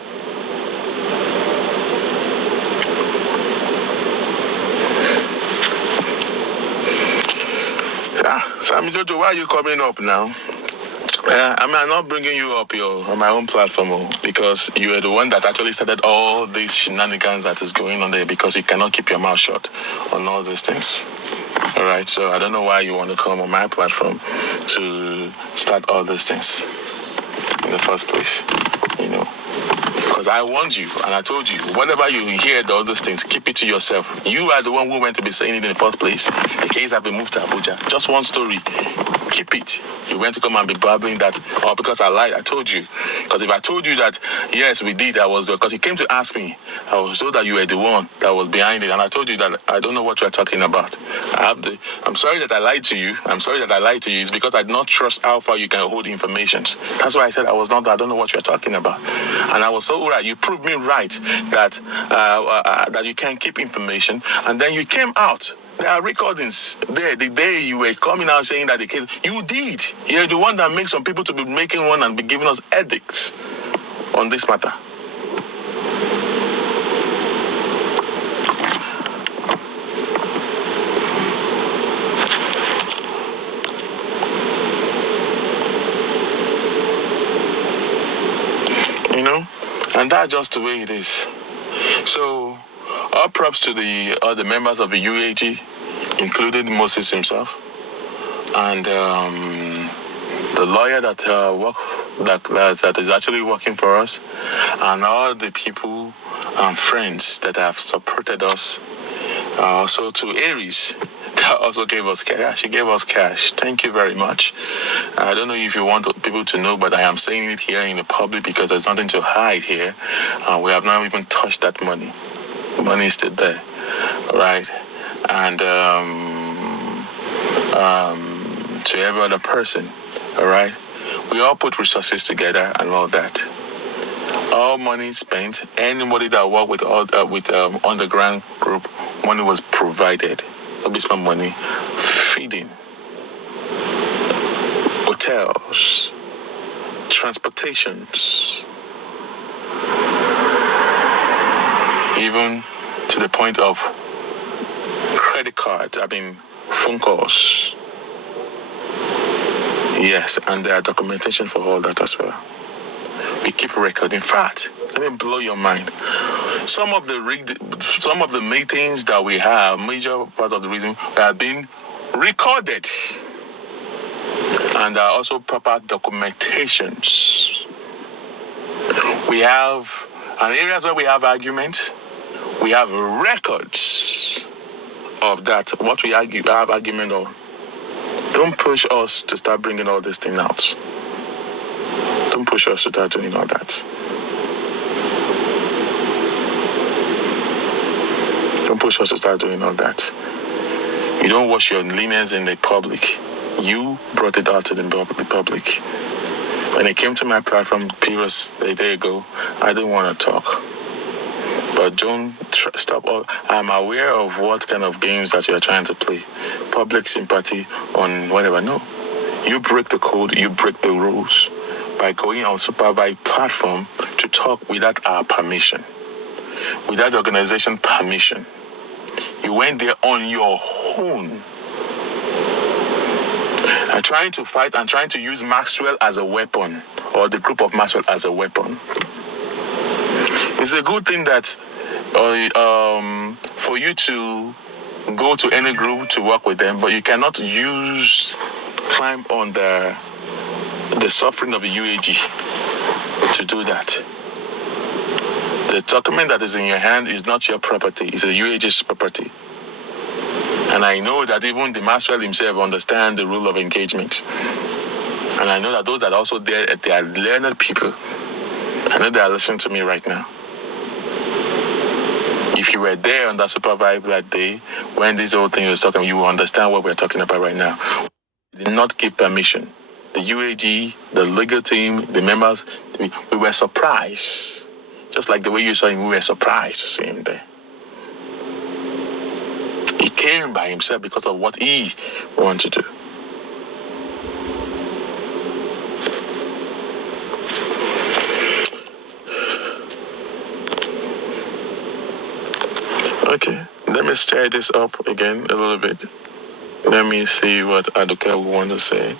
Sammy Jojo, why are you coming up now? I'm not bringing you up on my own platform because you are the one that actually started all these shenanigans that is going on there because you cannot keep your mouth shut on all these things. All right, so I don't know why you want to come on my platform to start all these things in the first place, because Because I warned you and I told you, whatever you hear, all those things, keep it to yourself. You are the one who went to be saying it in the first place. The case have been moved to Abuja. Just one story. Keep it. You went to come and be babbling that, oh, because I lied, I told you. Because if I told you that, yes, we did, I was, because you came to ask me, I was told that you were the one that was behind it. And I told you that I don't know what you're talking about. I'm sorry that I lied to you. I'm sorry that I lied to you. It's because I did not trust how far you can hold information. That's why I said I don't know what you're talking about. And I was so right. You proved me right that that you can keep information. And then you came out. There are recordings there. The day you were coming out saying that the case, you did. You're the one that makes some people to be making one and be giving us edicts on this matter. You know, and that's just the way it is. So, all props to the other members of the UAG, including Moses himself, and the lawyer that is actually working for us, and all the people and friends that have supported us. Also to Aries, that also gave us cash. Yeah, she gave us cash. Thank you very much. I don't know if you want people to know, but I am saying it here in the public because there's nothing to hide here. We have not even touched that money. The money is still there, right? And to every other person, all right? We all put resources together and all that. All money spent. Anybody that worked with underground group, money was provided. There'll be some money. Feeding, hotels, transportations, even to the point of credit cards. Phone calls. Yes, and there are documentation for all that as well. We keep record. In fact, let me blow your mind. Some of the meetings that we have, major part of the reason, have been recorded, and there are also proper documentations. We have areas where we have arguments. We have records of that. What we have argument on. Don't push us to start bringing all this thing out. Don't push us to start doing all that. Don't push us to start doing all that. You don't wash your linens in the public. You brought it out to the public. When it came to my platform a day ago, I didn't want to talk. But don't stop. I'm aware of what kind of games that you're trying to play. Public sympathy on whatever. No. You break the code. You break the rules by going on supervised platform to talk without our permission, without the organization permission. You went there on your own and trying to fight and trying to use Maxwell as a weapon, or the group of Maxwell as a weapon. It's a good thing that for you to go to any group to work with them, but you cannot climb on the suffering of the UAG to do that. The document that is in your hand is not your property. It's a UAG's property. And I know that even the Maxwell himself understands the rule of engagement. And I know that those that are also there, they are learned people. I know they are listening to me right now. If you were there on that supervised that day, when this whole thing was talking, you will understand what we're talking about right now. We did not give permission. The UAG, the legal team, the members, we were surprised. Just like the way you saw him, we were surprised to see him there. He came by himself because of what he wanted to do. Okay, let me stir this up again a little bit. Let me see what Aduke will want to say.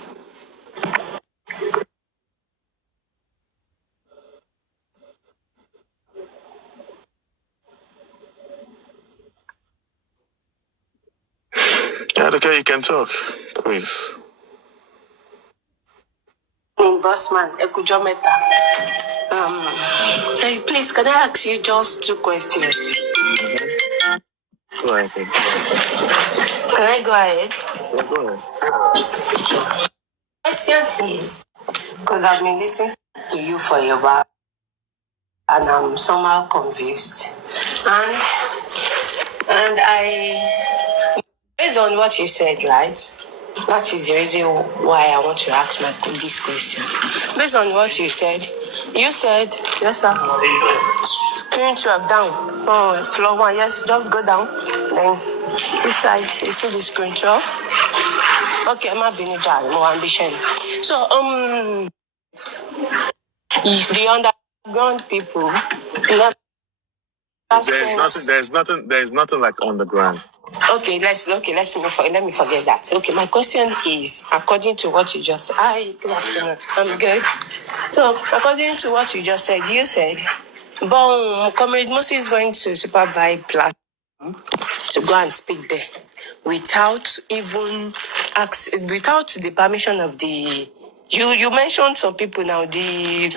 Aduke, you can talk, please. Bossman, Ekujometa. Hey, please, can I ask you just 2 questions? Go ahead. Can I go ahead? Yeah, go ahead. Question is, because I've been listening to you for a while, and I'm somehow confused. And I, based on what you said, right? That is the reason why I want to ask this question. Based on what you said, yes, sir. Screen 12 down. Oh, floor 1, yes, just go down. Then this side, you see the screen 12? Okay, I'm not being more ambition. So, the underground people, There's nothing like on the ground. Okay, let me forget that. Okay, my question is, according to what you just said, hi, good afternoon. I'm good. So, according to what you just said, you said, Comrade Moses went to supervise platform to go and speak there without even without the permission of the. You mentioned some people now. You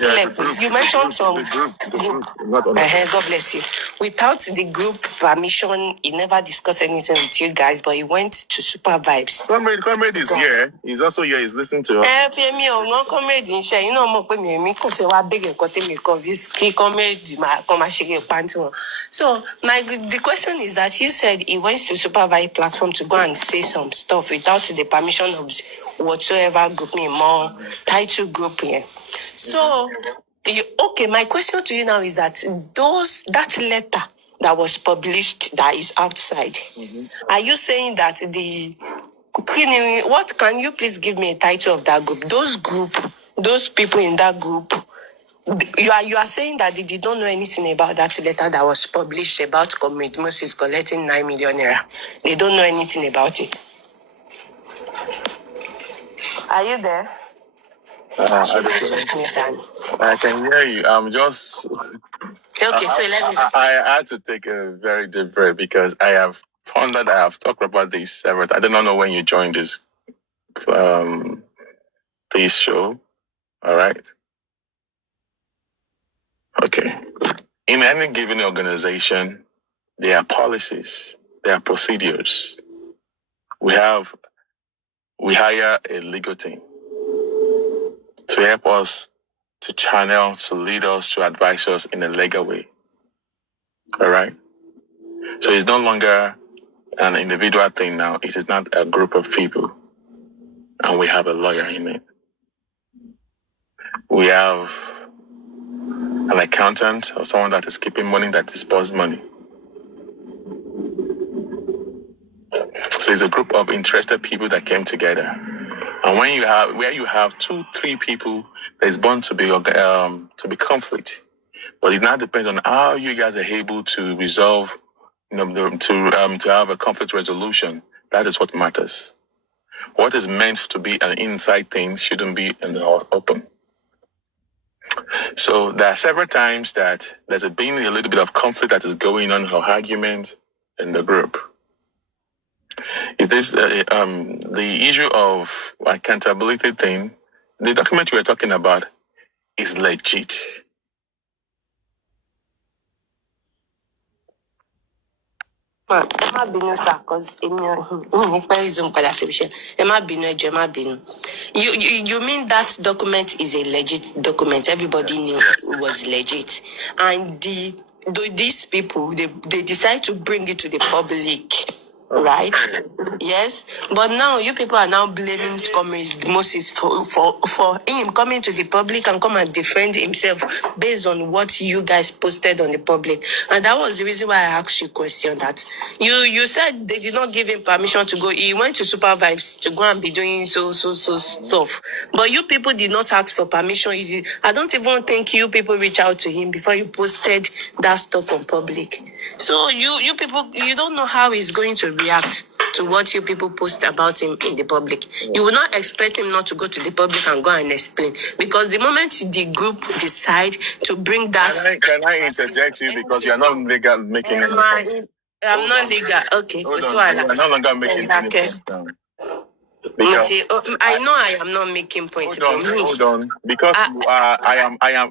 mentioned some The group, not on God bless you. Without the group permission, he never discussed anything with you guys, but he went to Super Vibes. Comrade is here. He's also here. He's listening to us. Femi o no comrade in share. You know mo pe mi kò fẹ́ wá beg nǹkan tèmi confuse kí comrade ma come and shake panty wọn. So the question is that you said he went to supervise platform to go and say some stuff without the permission of whatsoever group me more title group here. So okay, my question to you now is that that letter that was published that is outside, are you saying that what can you please give me a title of that group? Those people in that group, you are saying that they did not know anything about that letter that was published about Comrade Moses collecting 9 million naira. They don't know anything about it. Are you there? I can hear you. I'm just. Okay, so let me. I had to take a very deep breath because I have pondered. I have talked about this several. I do not know when you joined this show. All right. Okay. In any given organization, there are policies, there are procedures. We hire a legal team to help us, to channel, to lead us, to advise us in a legal way. All right. So it's no longer an individual thing now. It is not a group of people. And we have a lawyer in it. We have an accountant or someone that is keeping money, that disburses money. So it's a group of interested people that came together. And where you have 2-3 people, there's bound to be conflict. But it now depends on how you guys are able to resolve, to have a conflict resolution. That is what matters. What is meant to be an inside thing shouldn't be in the open. So there are several times that there's been a little bit of conflict that is going on, or argument in the group. Is this the issue of accountability thing? The document we are talking about is legit. Emma Binu, sir, because you mean that document is a legit document? Everybody knew it was legit, and these people they decide to bring it to the public. Right? Yes. But now you people are now blaming Comrade Moses for him coming to the public and come and defend himself based on what you guys posted on the public. And that was the reason why I asked you a question that you said they did not give him permission to go. He went to Super Vibes to go and be doing so stuff. But you people did not ask for permission. I don't even think you people reached out to him before you posted that stuff on public. So you people, you don't know how he's going to react to what you people post about him in the public. You will not expect him not to go to the public and go and explain, because the moment the group decide to bring that. Can I interject you, because you are not legal making any. I'm not legal. Okay. Hold on. You are no longer making any. Because I know I am not making points. hold on. Because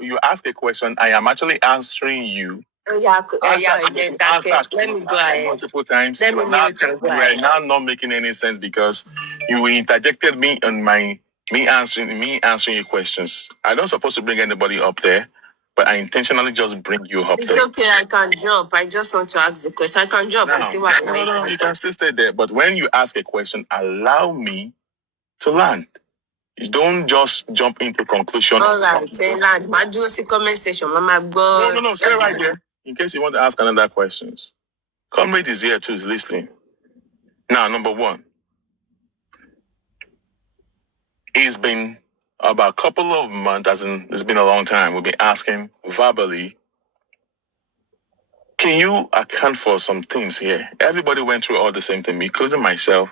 you ask a question, I am actually answering you. Let me go ahead. Multiple times. Let me mute and go You are ahead. now not making any sense because you interjected me on me answering your questions. I don't supposed to bring anybody up there, but I intentionally just bring you up It's there. okay, I can jump. I just want to ask the question. I can jump and see what No, you can still stay there. But when you ask a question, allow me to land. You don't just jump into conclusion. All right, say land. My juicy comment section, Mama go. No, stay right there. In case you want to ask another questions. Comrade is here too, is listening. Now, number one. It's been about a couple of months, as in it's been a long time. We've been asking verbally, can you account for some things here? Everybody went through all the same thing, including myself,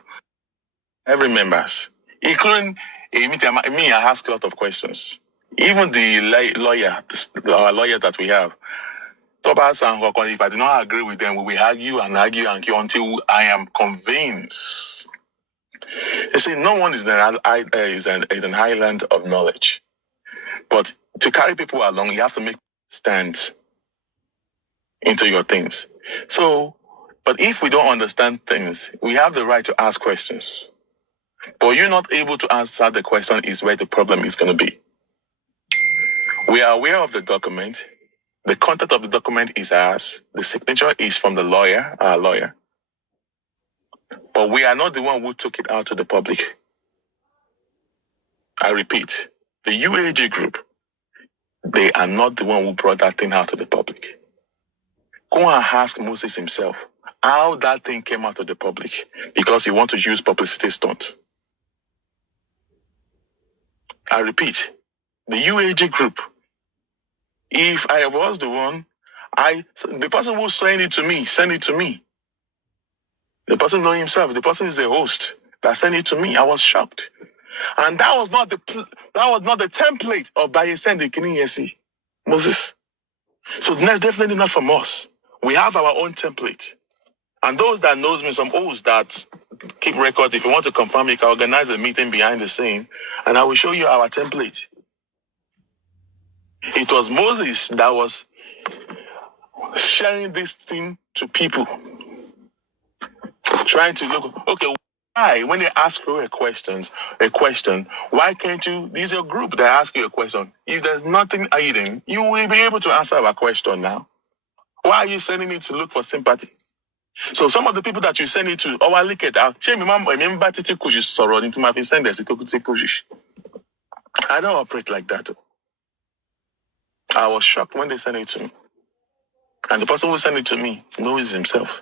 every members, including me. I ask a lot of questions. Even the our lawyers that we have. Toba and Hokon, if I do not agree with them, we will argue until I am convinced. You see, no one is an island of knowledge. But to carry people along, you have to make stands into your things. So, but if we don't understand things, we have the right to ask questions. But you're not able to answer the question is where the problem is going to be. We are aware of the document. The content of the document is ours. The signature is from the lawyer, our lawyer. But we are not the one who took it out to the public. I repeat, the UAG group, they are not the one who brought that thing out to the public. Go and ask Moses himself how that thing came out to the public because he wants to use publicity stunt. I repeat, the UAG group, if I was the one, the person who send it to me, send it to me. The person know himself. The person is the host that sent it to me. I was shocked, and that was not the template of by sending Kini Moses. So definitely not from us. We have our own template. And those that knows me, some O's that keep records, if you want to confirm, you can organize a meeting behind the scene, and I will show you our template. It was Moses that was sharing this thing to people, trying to look, okay, why, when they ask you a question, why can't you, this is your group that ask you a question. If there's nothing hidden, you will be able to answer our question now. Why are you sending it to look for sympathy? So some of the people that you send it to, I look at out. I don't operate like that. I was shocked when they sent it to me. And the person who sent it to me knows himself.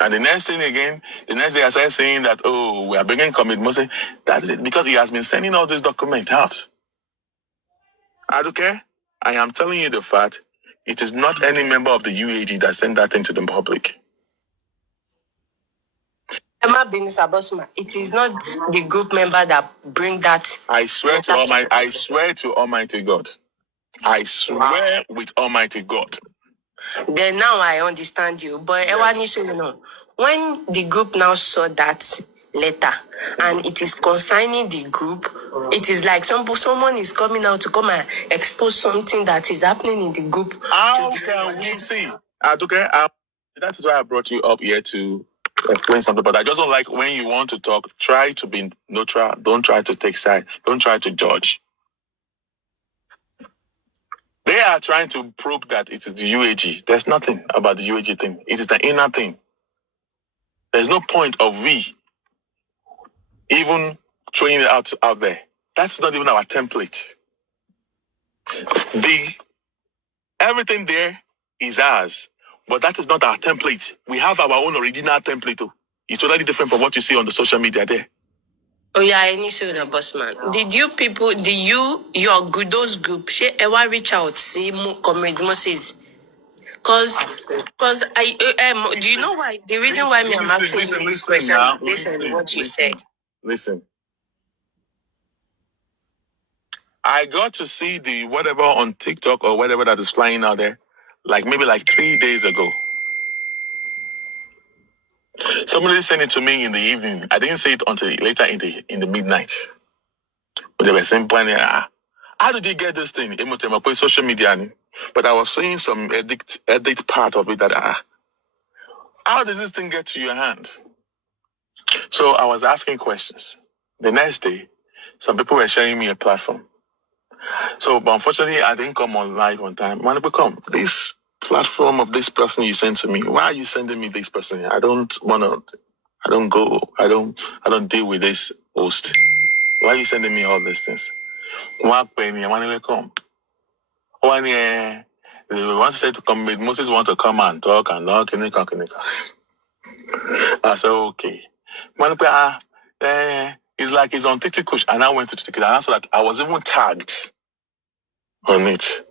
And the next day I started saying that, we are bringing commitment. That's it, because he has been sending all these documents out. Aduke, I am telling you the fact, it is not any member of the UAG that sent that thing to the public. It is not the group member that bring that. I swear to Almighty God. I swear with Almighty God. Then now I understand you. But yes. When the group now saw that letter and it is concerning the group, it is like someone is coming out to come and expose something that is happening in the group. How can we see? Okay, that is why I brought you up here to explain something. But I just don't like when you want to talk, try to be neutral. Don't try to take side. Don't try to judge. They are trying to prove that it is the UAG. There's nothing about the UAG thing. It is the inner thing. There's no point of we even throwing it out there. That's not even our template. Everything there is ours, but that is not our template. We have our own original template. Too. It's totally different from what you see on the social media there. Oh yeah, any sooner, boss man. Did you people, your Gudos group, she ever reach out, see Comrade Moses? Cause I do you know why? The reason why I'm asking you this question based on what you said. Listen. I got to see the whatever on TikTok or whatever that is flying out there, maybe 3 days ago. Somebody sent it to me in the evening. I didn't see it until later in the midnight. But they were saying, how did you get this thing? Social media. But I was seeing some edit part of it that how does this thing get to your hand? So I was asking questions. The next day, some people were sharing me a platform. So, but unfortunately, I didn't come on live on time. When I come, this platform of this person you sent to me, why are you sending me this person? I don't deal with this host. Why are you sending me all these things? One penny, I want to come. One year, they want to say to come, Moses want to come and talk and knock, can you come? I said, okay. It's like he's on Titikush, and I went to Titikush, and I saw that I was even tagged on it.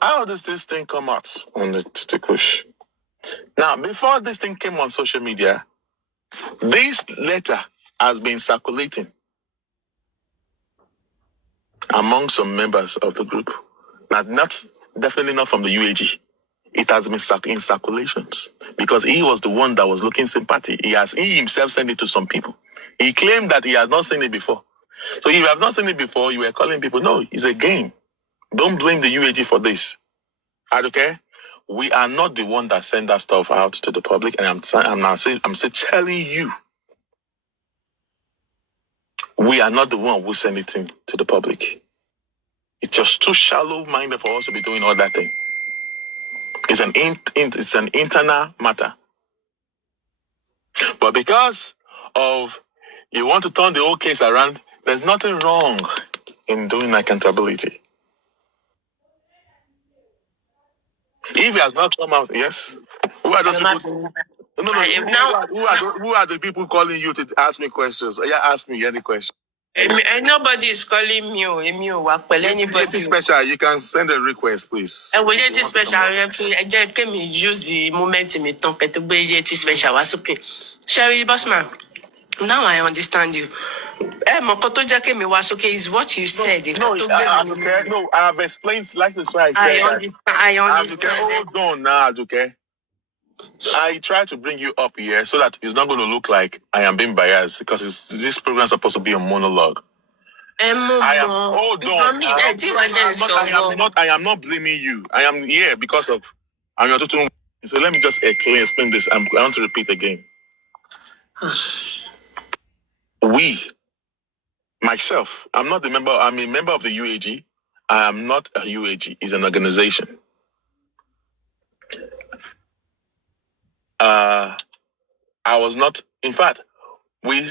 How does this thing come out on the Titikush? Now, before this thing came on social media, this letter has been circulating among some members of the group. Definitely not from the UAG. It has been in circulations because he was the one that was looking sympathy. He himself sent it to some people. He claimed that he had not seen it before. So if you have not seen it before, you were calling people, no, it's a game. Don't blame the UAG for this. Okay? We are not the one that send that stuff out to the public, and I'm still telling you, we are not the one who send it to the public. It's just too shallow-minded for us to be doing all that thing. It's an internal matter. But because of you want to turn the whole case around, there's nothing wrong in doing accountability. If he has not come out, yes. Who are those people? Who are the people calling you to ask me questions? Yeah, ask me any question. Nobody is calling me or anybody. It's special. You can send a request, please. And when it is special, I can use the moment me talk at the way it is special. Was okay. Sherry Bossman, now I understand you. Mokoto Jake me was okay is what you said. No, I have explained like this. Why I said I understand. Hold on now, okay. I try to bring you up here so that it's not going to look like I am being biased because this program is supposed to be a monologue. Hold on. I am not blaming you. I am here because of I'm your tutu. So let me just explain this. I want to repeat again. Myself, I'm not the member. I'm a member of the UAG. I am not a UAG. It's an organization. I was not. In fact, we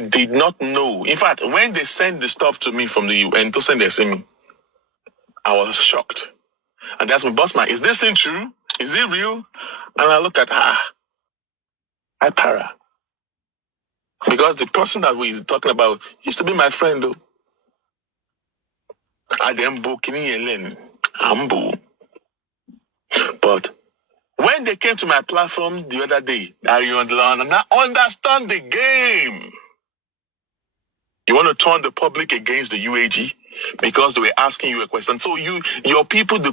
did not know. In fact, when they sent the stuff to me from the UN to send me, I was shocked. And that's my boss man. Is this thing true? Is it real? And I looked at I para. Because the person that we're talking about used to be my friend though. I didn't book any humble. But when they came to my platform the other day, I understand the game. You want to turn the public against the UAG because they were asking you a question. So your people, they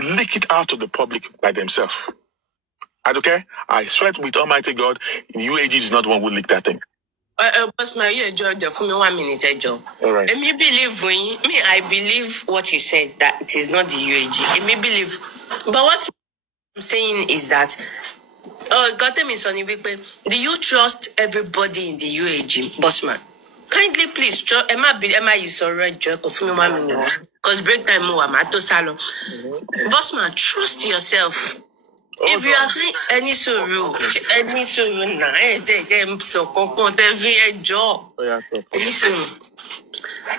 leak it out to the public by themselves. Okay? I swear with Almighty God, UAG is not the one who leaked that thing. Boss man, you George, for me 1 minute, Joe. All right. And I believe what you said, that it is not the UAG. And me believe. But what I'm saying is that, got them in Sonny Wigbe, do you trust everybody in the UAG, boss man? Kindly please, Emma is already joke for me 1 minute. Because break time more, Mato Salon. Boss man, trust yourself. If you are saying any sorrow,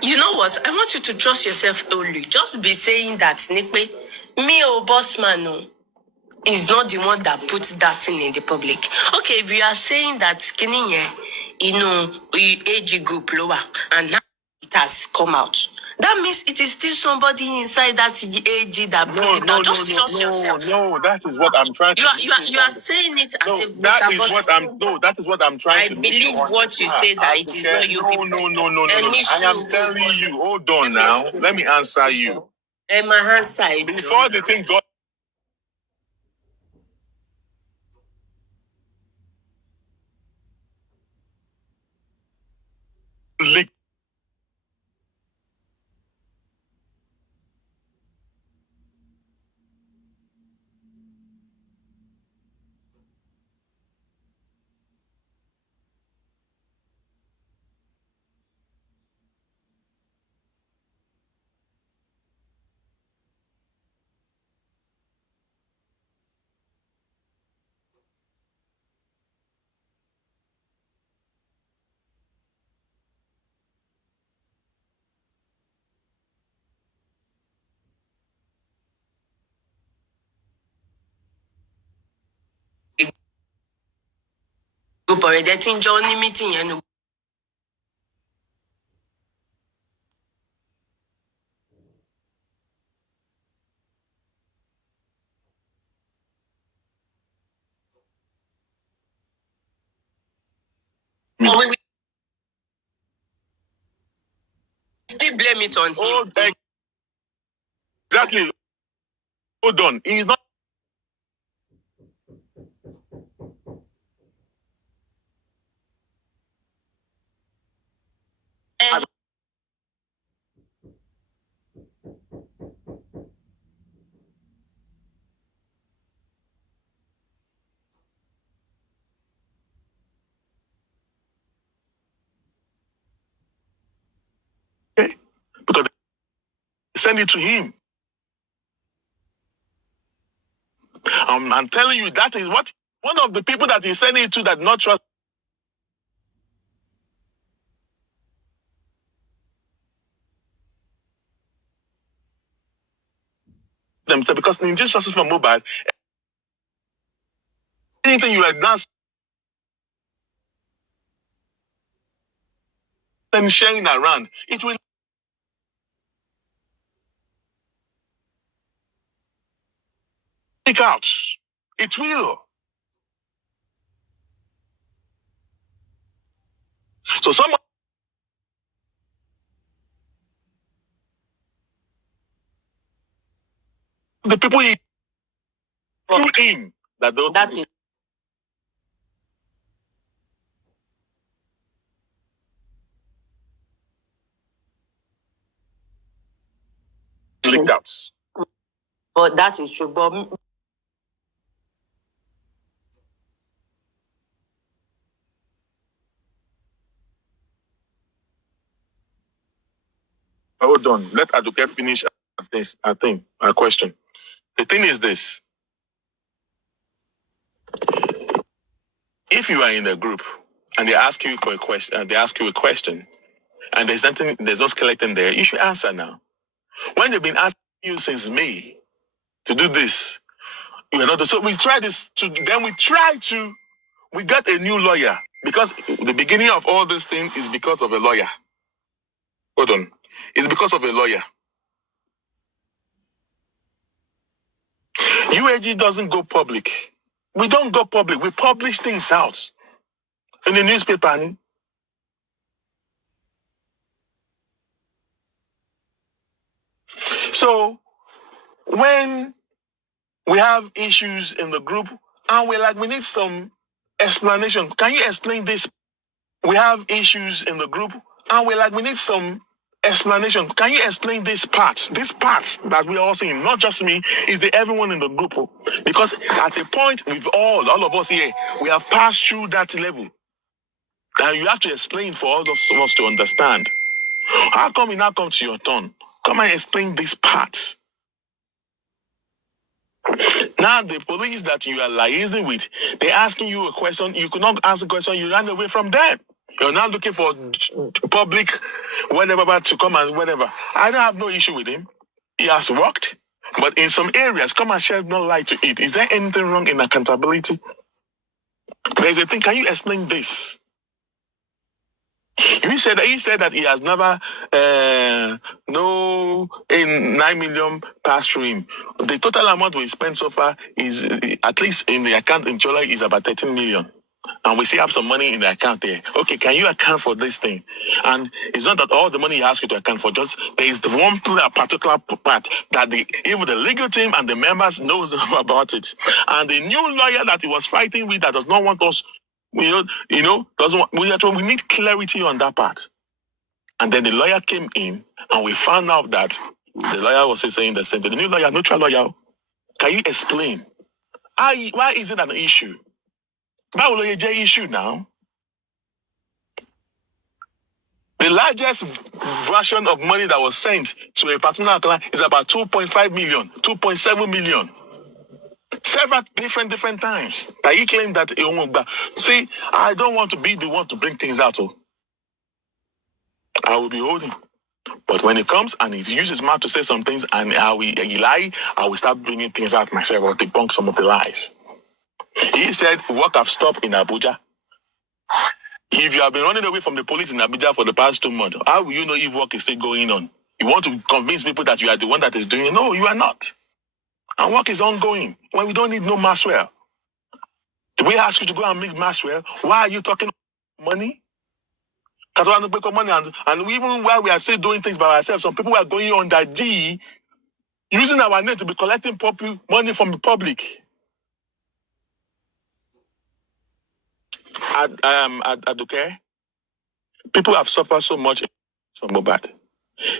you know what? I want you to trust yourself only. Just be saying that, Nikbe, me or boss man, no, is not the one that puts that thing in the public. Okay, if you are saying that Kiniye, age group lower, and now it has come out. That means it is still somebody inside that AG that put it out. Just trust yourself. No, that is what I'm trying to do. You are saying it as if that is what I'm trying to do. I believe what you say that it is not you. No. I am telling you. Hold on now. Let me answer you. My hand side. Before the thing got group already. I think Johnny meeting and we still blame it on him. Exactly. Hold on. He's not. And Okay? Because they send it to him. I'm telling you, that is what one of the people that he sent it to that not trust themselves, because in justice for mobile, anything you are now sharing around, it will leak out. It will. So some of the people he threw in that is leaked out. but that is true. But Hold on. Let Aduke finish this. I think my question. The thing is this: if you are in a group and they ask you for a question, and there's no skeleton there, you should answer now. When they've been asking you since May to do this, you are not. So we tried this to. Then we got a new lawyer, because the beginning of all this thing is because of a lawyer. Hold on, it's because of a lawyer. UAG doesn't go public. We don't go public. We publish things out in the newspaper. So when we have issues in the group and we're like, we need some explanation. Can you explain this? We have issues in the group and we're like, we need some explanation. Can you explain this part? This part that we're all seeing, not just me, is the everyone in the group. Because at a point, we've all of us here, we have passed through that level. And you have to explain for all of us to understand. How come it now comes to your turn? Come and explain this part. Now the police that you are liaising with, they're asking you a question. You could not ask a question. You ran away from them. You're now looking for public, whatever, to come and whatever. I don't have no issue with him. He has worked. But in some areas, come and shed no light to it. Is there anything wrong in accountability? There's a thing. Can you explain this? He said that he has never no in 9 million passed through him. The total amount we spent so far is at least in the account in Chola is about 13 million. And we still have some money in the account there. Okay, can you account for this thing? And it's not that all the money he asks you to account for, just there is the one particular part that even the legal team and the members knows about it. And the new lawyer that he was fighting with that does not want us, doesn't want, we need clarity on that part. And then the lawyer came in and we found out that the lawyer was saying the same thing. The new lawyer, neutral lawyer, can you explain? Why is it an issue? Why will it be an issue now? The largest version of money that was sent to a particular client is about 2.5 million, 2.7 million. Several different times that he claimed that he won't back. See, I don't want to be the one to bring things out. I will be holding. But when it comes and he uses his mouth to say some things and he lie, I will start bringing things out myself or debunk some of the lies. He said work have stopped in Abuja. If you have been running away from the police in Abuja for the past 2 months, how will you know if work is still going on? You want to convince people that you are the one that is doing it? No, you are not. And work is ongoing. When we don't need no Maxwell. Do we ask you to go and make Maxwell? Why are you talking money? Because we want to make money, and even while we are still doing things by ourselves, some people are going on that G, using our name to be collecting money from the public. Aduke, people have suffered so much from Mohbad.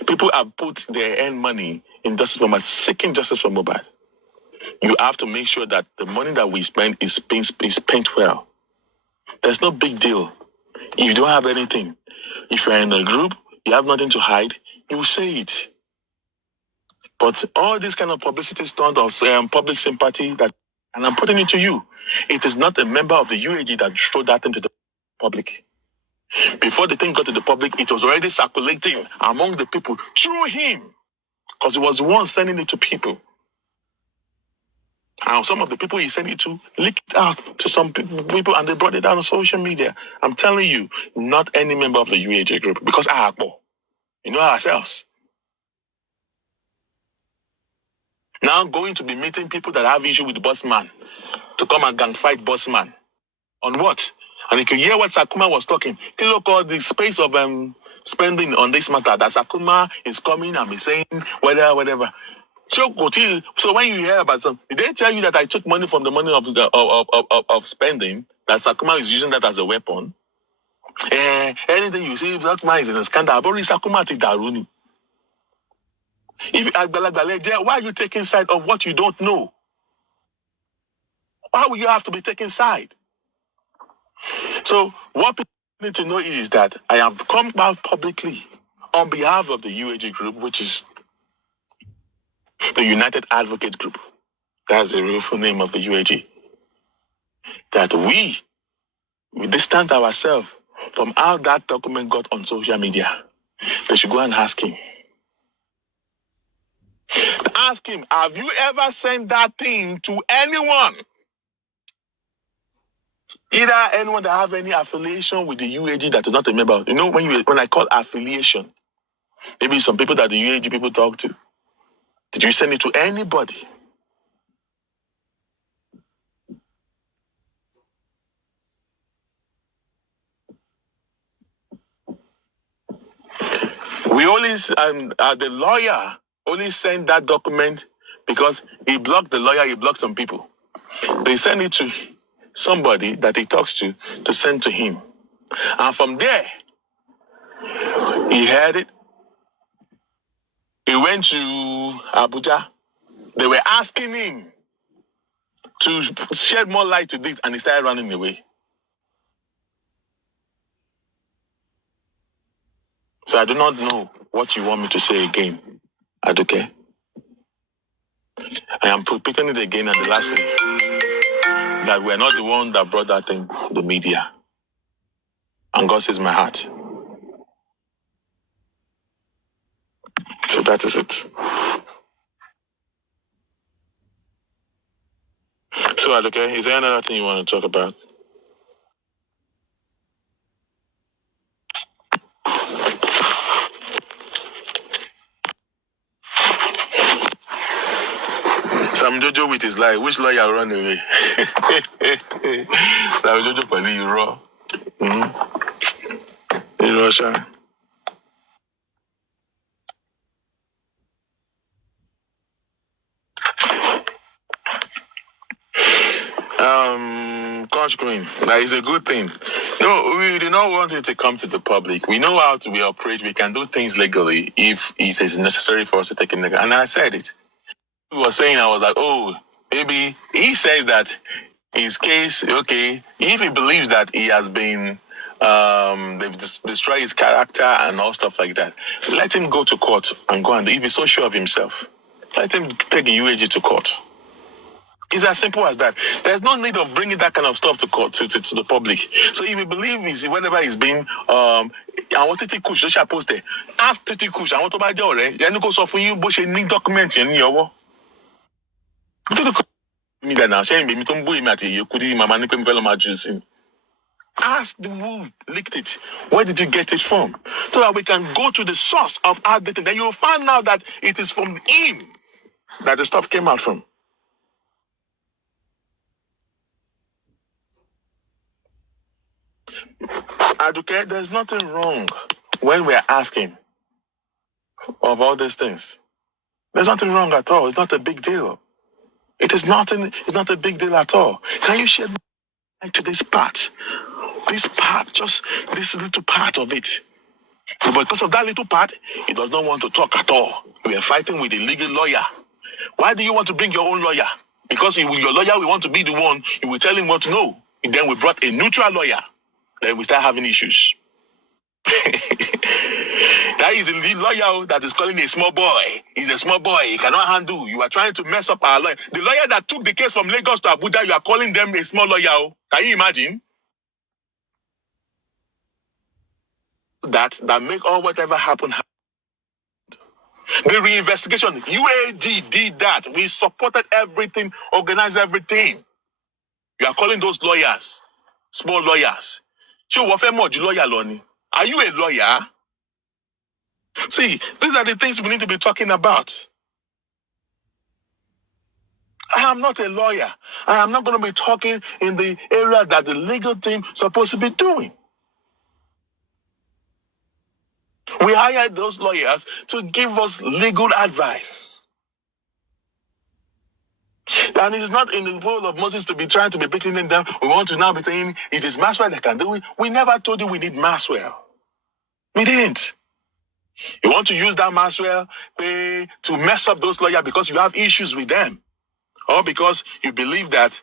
People have put their own money in justice for Mohbad, seeking justice for Mohbad. You have to make sure that the money that we spend is spent well. There's no big deal. If you don't have anything, if you're in a group, you have nothing to hide, you will say it. But all this kind of publicity stunt or public sympathy and I'm putting it to you, it is not a member of the UAG that showed that thing to the public. Before the thing got to the public, it was already circulating among the people through him, because he was the one sending it to people. And some of the people he sent it to leaked it out to some people, and they brought it out on social media. I'm telling you, not any member of the UAG group, because you know ourselves. Now going to be meeting people that have issue with the boss man to come and gang fight boss man. On what? And you can hear what Sakuma was talking. Kilo called the space of spending on this matter, that Sakuma is coming and be saying whatever. So when you hear about something, did they tell you that I took money from the money of spending, that Sakuma is using that as a weapon? Anything you see, Sakuma is in a scandal. But Sakuma ti daruni. Why are you taking side of what you don't know? Why will you have to be taking side? So what people need to know is that I have come out publicly on behalf of the UAG group, which is the United Advocate Group. That's the real full name of the UAG. That we distance ourselves from how that document got on social media. They should go and ask him. Ask him, have you ever sent that thing to anyone? Either anyone that have any affiliation with the UAG that is not a member. You know, when I call affiliation, maybe some people that the UAG people talk to. Did you send it to anybody? We only, the lawyer only sent that document because he blocked the lawyer, he blocked some people. They send it to somebody that he talks to send to him. And from there, he had it. He went to Abuja. They were asking him to shed more light to this, and he started running away. So I do not know what you want me to say again, Aduke. I am repeating it again and the last thing, that we're not the one that brought that thing to the media. And God says my heart. So that is it. So Aduke, is there another thing you want to talk about? Sam Jojo with his lie. Which lawyer run away? Sam Jojo Pali, you raw. In Russia. Coach Queen, that is a good thing. No, we do not want it to come to the public. We know how we operate. We can do things legally if it is necessary for us to take it legally. And I said it. He was saying, I was like, oh, maybe he says that his case, okay, if he believes that he has been, they've destroyed his character and all stuff like that, let him go to court and go and, if he's so sure of himself, let him take the UAG to court. It's as simple as that. There's no need of bringing that kind of stuff to court, to the public. So if you believe whatever is being, I want Titi Kush, just post there. Ask Titi Kush, I want to buy the order. You go so for you, but you need documents in your me that now, shame me, don't boy me at you, could mama nick fellow juicing. Ask the who leaked it. Where did you get it from? So that we can go to the source of our data. Then you'll find out that it is from him that the stuff came out from. Aduke, there's nothing wrong when we're asking of all these things. There's nothing wrong at all. It's not a big deal. It's not a big deal at all. Can you shed light to this part? This part, just this little part of it. But because of that little part, he does not want to talk at all. We are fighting with a legal lawyer. Why do you want to bring your own lawyer? Because your lawyer will want to be the one, you will tell him what to know. And then we brought a neutral lawyer. Then we start having issues. That is the lawyer that is calling a small boy. He's a small boy. He cannot handle. You are trying to mess up our lawyer. The lawyer that took the case from Lagos to Abuja, you are calling them a small lawyer. Can you imagine? That make all whatever happened. The reinvestigation, UAG did that. We supported everything, organized everything. You are calling those lawyers small lawyers. Are you a lawyer? See, these are the things we need to be talking about. I am not a lawyer. I am not going to be talking in the area that the legal team is supposed to be doing. We hired those lawyers to give us legal advice. And it is not in the role of Moses to be trying to be beating them down. We want to now be saying it is Maxwell that can do it. We never told you we need Maxwell. We didn't. You want to use that Maxwell to mess up those lawyers because you have issues with them. Or because you believe that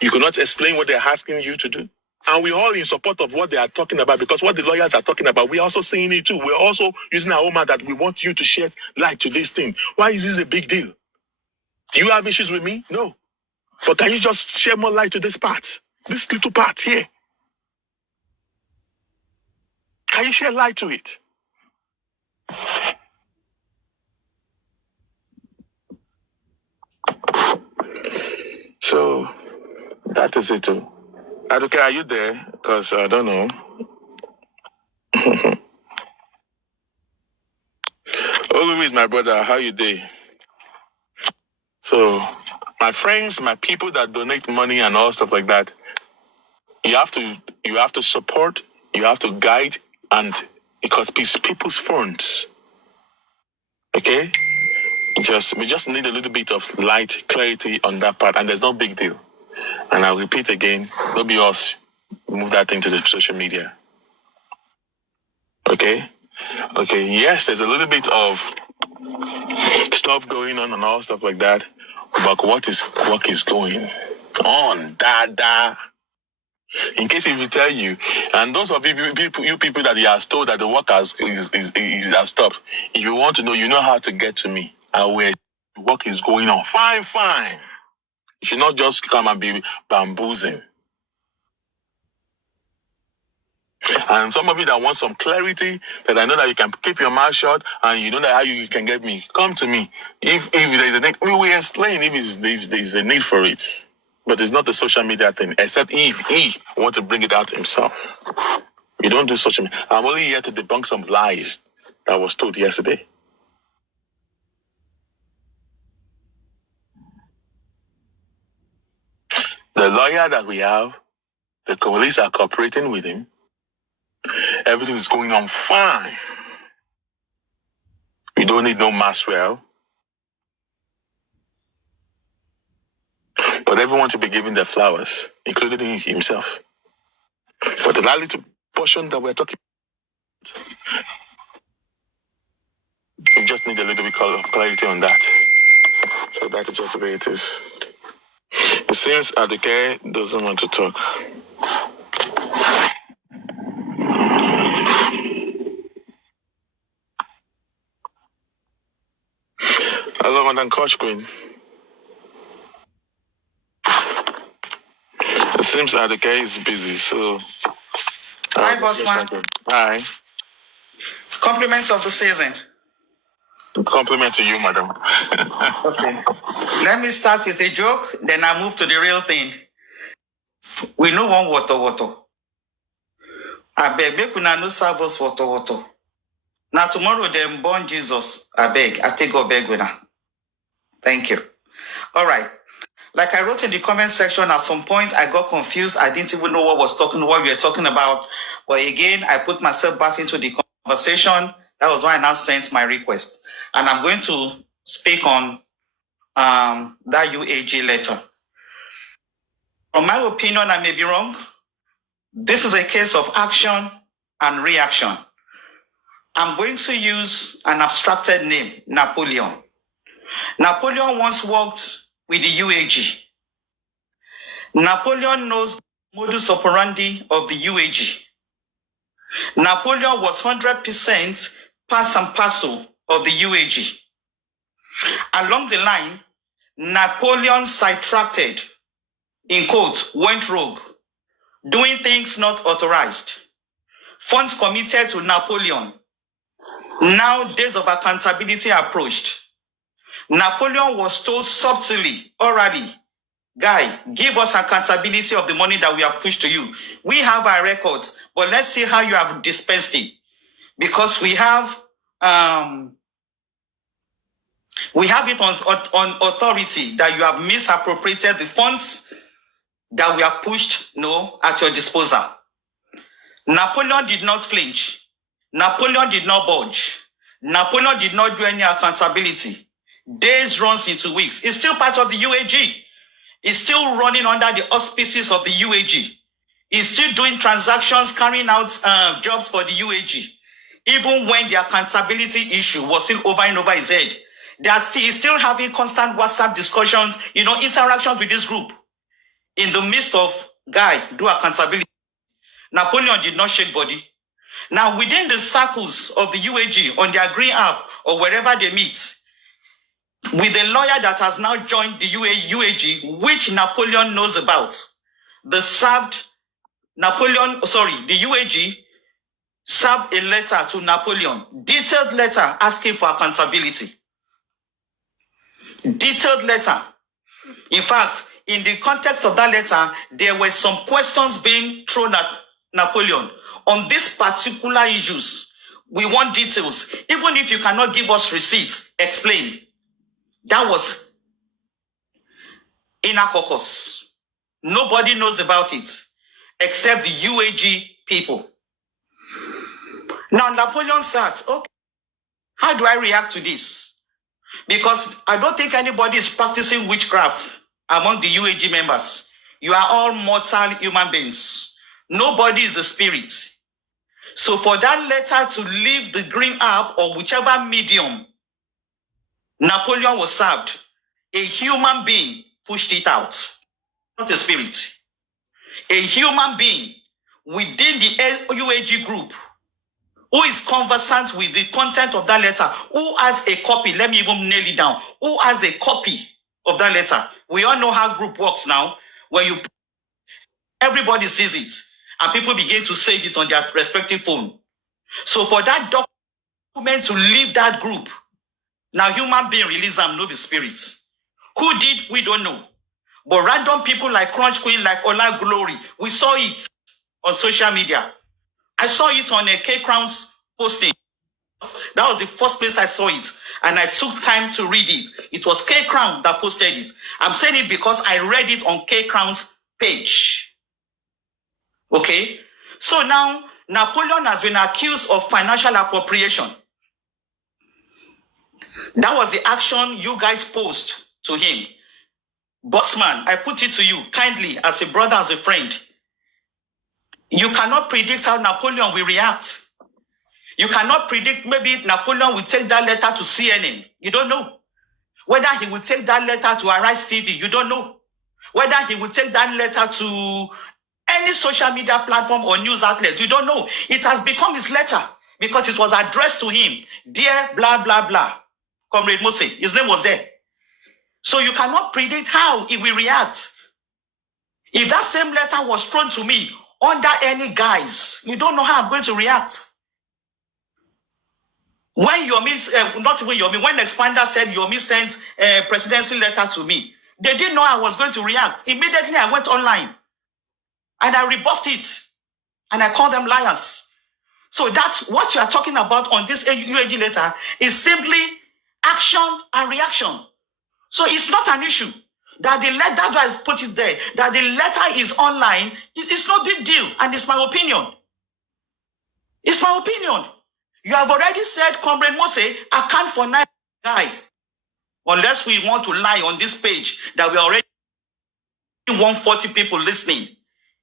you cannot explain what they're asking you to do. And we're all in support of what they are talking about, because what the lawyers are talking about, we're also seeing it too. We're also using our own mind that we want you to shed light to this thing. Why is this a big deal? Do you have issues with me? No. But can you just shed more light to this part? This little part here? Can you shed light to it? So, that is it too. Aduke, are you there? Because I don't know. Oluwi is my brother. How you doing? So, my friends, my people that donate money and all stuff like that, you have to support, you have to guide, and because it's people's funds. Okay? We just need a little bit of light, clarity on that part, and there's no big deal. And I'll repeat again, don't be us. Move that thing to the social media. Okay? Okay, yes, there's a little bit of stuff going on and all stuff like that. But what is going on? Dada. In case if you tell you, and those of you people that he has told that the work has stopped, if you want to know, you know how to get to me. And where the work is going on. Fine. You should not just come and be bamboozling. And some of you that want some clarity, that I know that you can keep your mouth shut and you know that how you can get me, come to me. If there's a need, we will explain if there's a need for it. But it's not the social media thing, except if he wants to bring it out himself. We don't do social media. I'm only here to debunk some lies that was told yesterday. The lawyer that we have, the police are cooperating with him. Everything is going on fine. We don't need no Maxwell. But everyone to be given their flowers, including himself. But the little portion that we're talking about, we just need a little bit of clarity on that. So that is just the way it is. It seems Aduke doesn't want to talk. Hello, Madam Coach Queen. It seems Aduke is busy, so... Hi, Bossrat. Hi. Compliments of the season. Compliment to you, madam. Okay. Let me start with a joke, then I move to the real thing. We no want water. I beg, make una no serve us water. Now tomorrow them born Jesus. I beg, I take go beg winner. Thank you. All right. Like I wrote in the comment section, at some point I got confused. I didn't even know what we were talking about. But again, I put myself back into the conversation. That was why I now sent my request. And I'm going to speak on that UAG letter. From my opinion, I may be wrong. This is a case of action and reaction. I'm going to use an abstracted name, Napoleon. Napoleon once worked with the UAG. Napoleon knows the modus operandi of the UAG. Napoleon was 100% pass and parcel of the UAG. Along the line, Napoleon sidetracked, in quotes, went rogue, doing things not authorized. Funds committed to Napoleon. Now days of accountability approached. Napoleon was told subtly, orally, guy, give us accountability of the money that we have pushed to you. We have our records, but let's see how you have dispensed it. Because we have it on authority that you have misappropriated the funds that we have pushed at your disposal. Napoleon did not flinch. Napoleon did not budge. Napoleon did not do any accountability. Days runs into weeks. He's still part of the UAG. He's still running under the auspices of the UAG. He's still doing transactions, carrying out jobs for the UAG. Even when the accountability issue was still over and over his head, he's still having constant WhatsApp discussions, interactions with this group. In the midst of, guy, do accountability. Napoleon did not shake body. Now, within the circles of the UAG, on their green app or wherever they meet, with a lawyer that has now joined the UAG, which Napoleon knows about, the UAG served a letter to Napoleon, detailed letter asking for accountability. Detailed letter. In fact, in the context of that letter, there were some questions being thrown at Napoleon on these particular issues. We want details. Even if you cannot give us receipts, explain. That was inner caucus. Nobody knows about it except the UAG people. Now, Napoleon said, okay, how do I react to this? Because I don't think anybody is practicing witchcraft among the UAG members. You are all mortal human beings. Nobody is the spirit. So for that letter to leave the green app or whichever medium Napoleon was served, a human being pushed it out, not a spirit. A human being within the UAG group who is conversant with the content of that letter, who has a copy, let me even nail it down, who has a copy of that letter. We all know how group works now. When everybody sees it, and people begin to save it on their respective phone. So for that document to leave that group, now human being release them, no be spirit. Who did, we don't know. But random people like Crunch Queen, like Ola Glory, we saw it on social media. I saw it on a K-Crown's posting. That was the first place I saw it. And I took time to read it. It was K-Crown that posted it. I'm saying it because I read it on K-Crown's page. Okay? So now, Napoleon has been accused of financial appropriation. That was the action you guys posed to him. Bossman, I put it to you kindly as a brother, as a friend. You cannot predict how Napoleon will react. You cannot predict, maybe Napoleon will take that letter to CNN. You don't know. Whether he will take that letter to Arise TV, you don't know. Whether he will take that letter to any social media platform or news outlet, you don't know. It has become his letter because it was addressed to him. Dear blah, blah, blah. Comrade Mose, his name was there. So you cannot predict how he will react. If that same letter was thrown to me under any guise, you don't know how I'm going to react. When not even Yomi, when Expander said Yomi sent a presidency letter to me, they didn't know I was going to react. Immediately I went online. And I rebuffed it. And I called them liars. So that's what you are talking about on this UAG letter is simply action and reaction. So it's not an issue. That the letter, that's why I put it there, that the letter is online, it's no big deal. And it's my opinion. It's my opinion. You have already said, Comrade Mose, account for 9 guy. Unless we want to lie on this page that we already 140 people listening.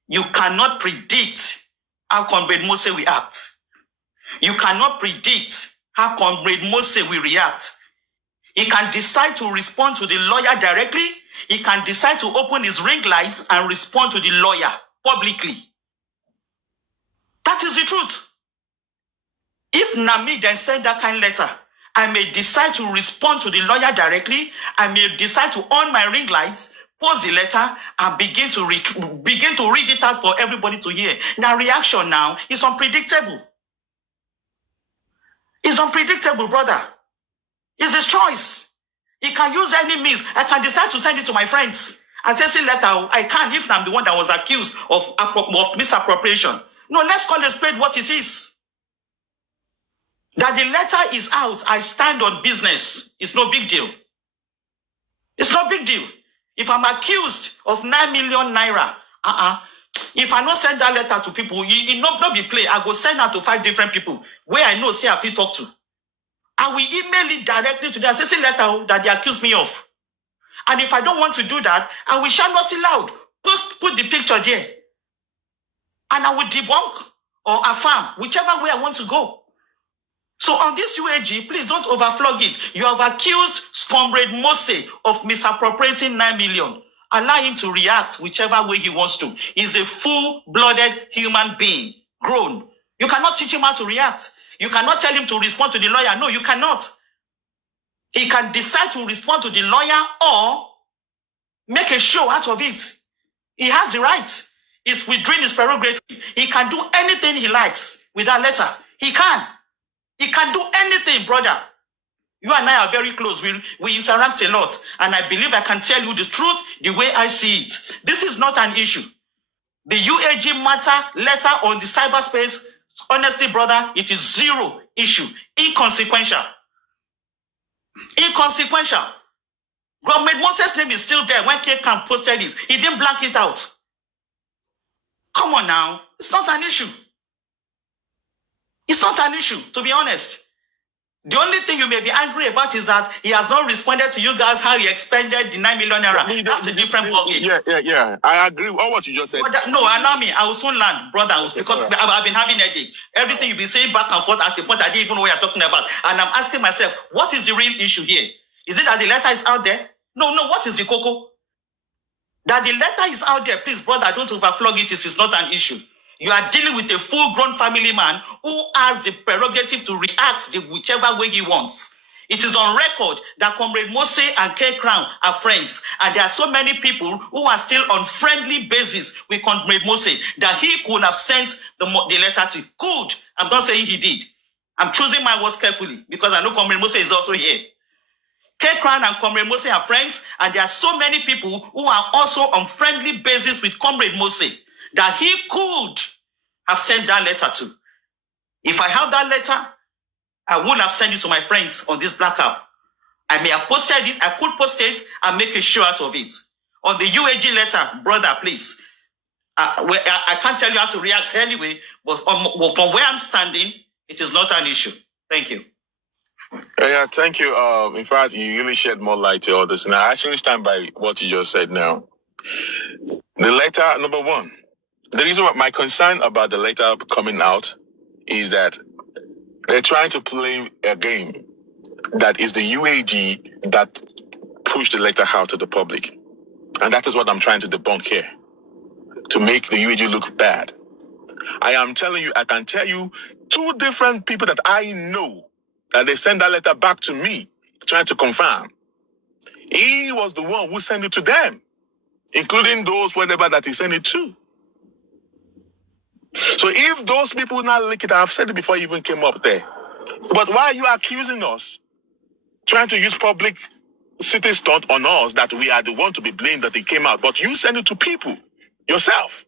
You cannot predict how Comrade Mose will act. You cannot predict how Comrade Mose will react. He can decide to respond to the lawyer directly. He can decide to open his ring lights and respond to the lawyer publicly. That is the truth. If Nami then send that kind of letter, I may decide to respond to the lawyer directly. I may decide to on my ring lights, pause the letter, and begin to read it out for everybody to hear. Now, reaction now is unpredictable. It's unpredictable, brother. It's his choice. He can use any means. I can decide to send it to my friends and say, see letter, I can if I'm the one that was accused of misappropriation. No, let's call a spade what it is. That the letter is out, I stand on business. It's no big deal. It's no big deal. If I'm accused of 9 million naira, if I not send that letter to people, it not be play. I go send out to 5 different people where I know, say I feel talk to. I will email it directly to them. Say letter that they accuse me of. And if I don't want to do that, I will shall not see loud. Put the picture there. And I will debunk or affirm whichever way I want to go. So on this UAG, please don't overflog it. You have accused Comrade Mose of misappropriating 9 million. Allow him to react whichever way he wants to. He's a full-blooded human being, grown. You cannot teach him how to react. You cannot tell him to respond to the lawyer. No, you cannot. He can decide to respond to the lawyer or make a show out of it. He has the right. It's within his prerogative. He can do anything he likes with that letter. He can. He can do anything, brother. You and I are very close. We interact a lot. And I believe I can tell you the truth the way I see it. This is not an issue. The UAG matter letter on the cyberspace, honestly, brother, it is zero issue. Inconsequential. Inconsequential. Comrade Moses' name is still there when K-Camp posted it. He didn't blank it out. Come on now. It's not an issue. It's not an issue, to be honest. The only thing you may be angry about is that he has not responded to you guys how he expended the 9 million naira. That's a different ballgame. Yeah. I agree with all what you just said. No, allow me. I will soon learn, brother, because I've been having a headache. Everything you've been saying back and forth at the point I didn't even know what you're talking about. And I'm asking myself, what is the real issue here? Is it that the letter is out there? No, what is the cocoa? That the letter is out there, please, brother, don't overflog it. It is not an issue. You are dealing with a full-grown family man who has the prerogative to react whichever way he wants. It is on record that Comrade Mose and K Crown are friends. And there are so many people who are still on friendly basis with Comrade Mose that he could have sent the letter to. Could. I'm not saying he did. I'm choosing my words carefully because I know Comrade Mose is also here. K Crown and Comrade Mose are friends. And there are so many people who are also on friendly basis with Comrade Mose that he could have sent that letter to. If I have that letter, I would have sent it to my friends on this black app. I may have posted it, I could post it and make a show out of it. On the UAG letter, brother, please. I can't tell you how to react anyway, but from where I'm standing, it is not an issue. Thank you. Yeah, thank you. In fact, you really shed more light to all this. And I actually stand by what you just said now. The letter, number one. The reason why my concern about the letter coming out is that they're trying to play a game that is the UAG that pushed the letter out to the public. And that is what I'm trying to debunk here, to make the UAG look bad. I am telling you, I can tell you 2 different people that I know that they sent that letter back to me, trying to confirm. He was the one who sent it to them, including those whatever that he sent it to. So if those people now leak it, I've said it before you even came up there. But why are you accusing us? Trying to use public city stunt on us that we are the one to be blamed that it came out. But you send it to people yourself.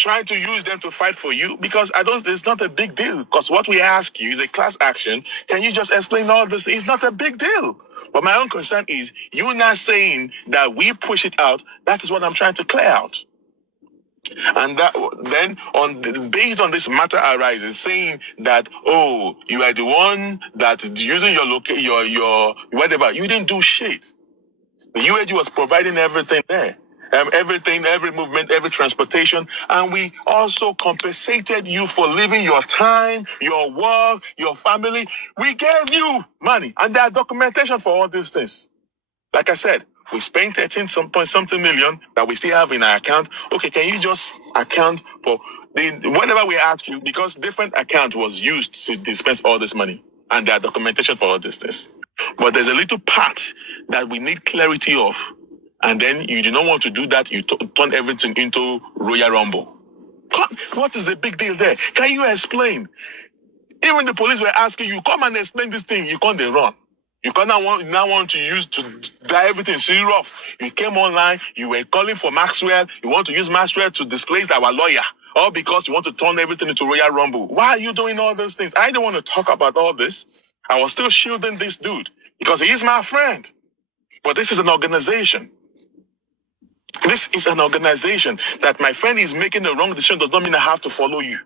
trying to use them to fight for you? Because it's not a big deal. Because what we ask you is a class action. Can you just explain all this? It's not a big deal. But my own concern is you not saying that we push it out. That is what I'm trying to clear out. And that then based on this matter arises, saying that, oh, you are the one that using your whatever. You didn't do shit. The UAG was providing everything there. Everything, every movement, every transportation. And we also compensated you for leaving your time, your work, your family. We gave you money. And there are documentation for all these things. Like I said, we spent 13-something million that we still have in our account. Okay, can you just account for whatever we ask you? Because different account was used to dispense all this money. And there are documentation for all these things. But there's a little part that we need clarity of. And then you do not want to do that. You turn everything into Royal Rumble. What is the big deal there? Can you explain? Even the police were asking you, come and explain this thing. You can't run. You now want to use to die everything so rough. You came online. You were calling for Maxwell. You want to use Maxwell to displace our lawyer. All because you want to turn everything into Royal Rumble. Why are you doing all those things? I don't want to talk about all this. I was still shielding this dude because he is my friend. But this is an organization. This is an organization that my friend is making the wrong decision does not mean I have to follow you.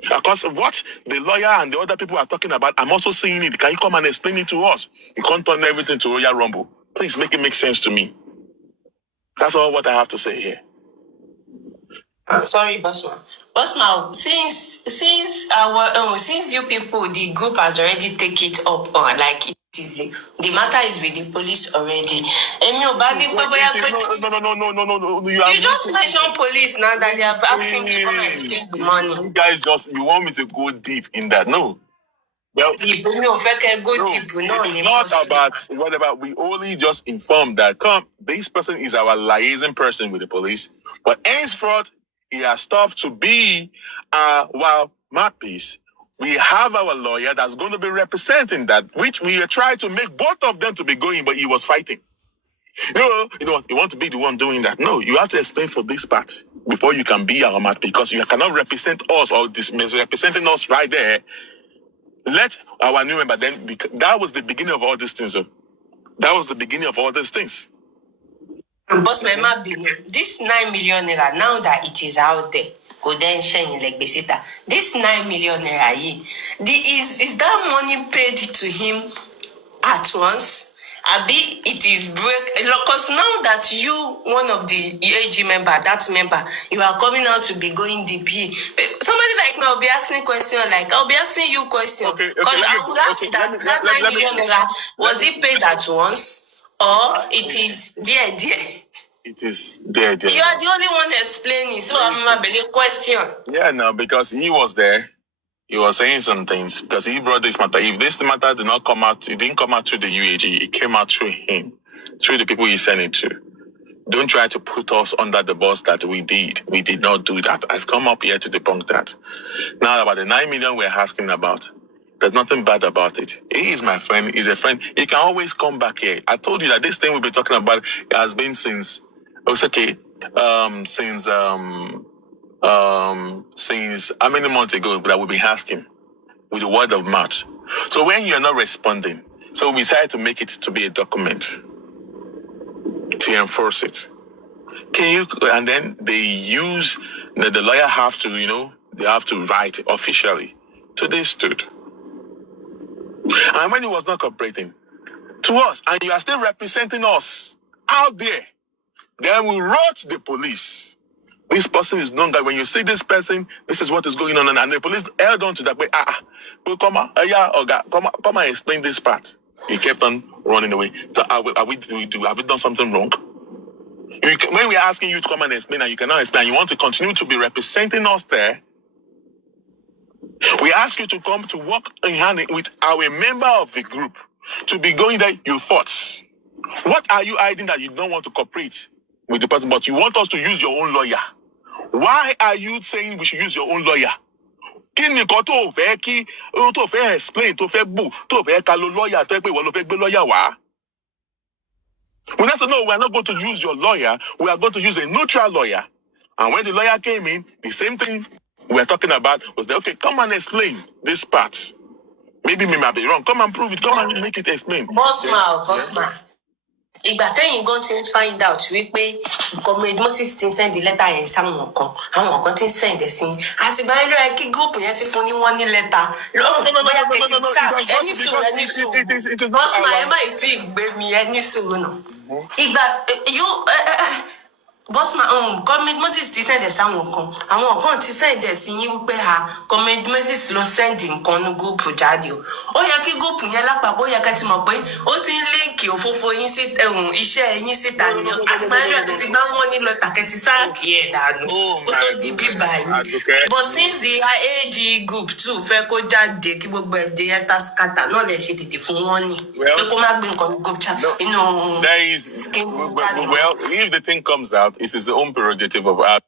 Because what the lawyer and the other people are talking about, I'm also seeing it. Can you come and explain it to us? You can't turn everything to Royal Rumble. Please make it make sense to me. That's all what I have to say here. Sorry, Bossman. Bossman, since you people, the group has already take it up, like it is the matter is with the police already. No. You just mentioned police now that they have asked him to come and take the money. You guys you want me to go deep in that? No. Well, deep. It is not about whatever. We only just informed that this person is our liaison person with the police, but henceforth he has stopped to be our mouthpiece. We have our lawyer that's going to be representing that, which we tried to make both of them to be going, but he was fighting. You want to be the one doing that. No, you have to explain for this part before you can be our mouthpiece, because you cannot represent us or this misrepresenting us right there. Let our new member then, that was the beginning of all these things. That was the beginning of all these things. Boss, this 9 million naira, now that it is out there, this 9 million naira, is that money paid to him at once? Abi, it is break. Because now that you, one of the EAG member, you are coming out to be going DP. Somebody like me, I'll be asking questions I'll be asking you questions. Because I would ask that 9 million naira, was it paid at once? Or it is there? It is there. You are the only one explaining, so I'm a big question. Yeah, no, because he was there. He was saying some things because he brought this matter. If this matter did not come out, it didn't come out through the UAG. It came out through him, through the people he sent it to. Don't try to put us under the bus that we did. We did not do that. I've come up here to debunk that. Now, about the 9 million we're asking about, there's nothing bad about it. He is my friend. He's a friend. He can always come back here. I told you that this thing we've been talking about has been since since how many months ago that we've been asking with the word of mouth. So when you're not responding, so we decided to make it to be a document to enforce it. And then they use the lawyer have to, they have to write officially to this dude. And when he was not cooperating to us, and you are still representing us out there, then we wrote the police. This person is known that when you see this person, this is what is going on. And the police held on to that way. Come and explain this part. He kept on running away. So have we done something wrong? When we're asking you to come and explain and you cannot explain, you want to continue to be representing us there, we ask you to come to work in hand with our member of the group to be going there, you thoughts. What are you hiding that you don't want to cooperate with the person, but you want us to use your own lawyer? Why are you saying we should use your own lawyer? Explain, lawyer, we have to know we're not going to use your lawyer. We are going to use a neutral lawyer And when the lawyer came in, the same thing we were talking about was that, okay, come and explain this part. Maybe me might be wrong. Come and prove it. Come and make it explain. Bossman. Ìgbà tẹ́yìn gan ti ń find out wípé comrade Moses ti ń send lẹ́tà yẹn sáwọn kan àwọn kan ti ń send ẹ̀ sí i àtìgbà yẹn ló yẹ kí group yẹn ti fún ní wọ́n ní lẹ́tà lọ́rùn bóyá kẹ́tì sáà ẹni sùúrù Bossman ẹ má ì tí ì gbé mi ẹni sùúrù náà ìgbà Bossman comrade Moses ti send ẹ̀ sáwọn kan àwọn kan ti send ẹ̀ sí yín wípé comrade Moses ló send nǹkan ní group jáde ó yẹ kí group yẹn lápapọ̀ ó yẹ kẹ́ ti mọ̀ pé ó ti ń líǹkì òfófó yín sí iṣẹ́ yín síta ni àti báyìí lọ́yà ti gbá wọn nílò tàkẹ́tì sáàkì ẹ̀ dànù ó tó di bíbá yìí but since the AG group too fẹ́ kó jáde kí gbogbo ẹ̀ di ẹ̀ta scatter náà lè ṣe tètè fún wọn ni pé kó má gbé nǹkan ní group chat inú skin jáde. Well, if the thing comes out, it's his own prerogative of our.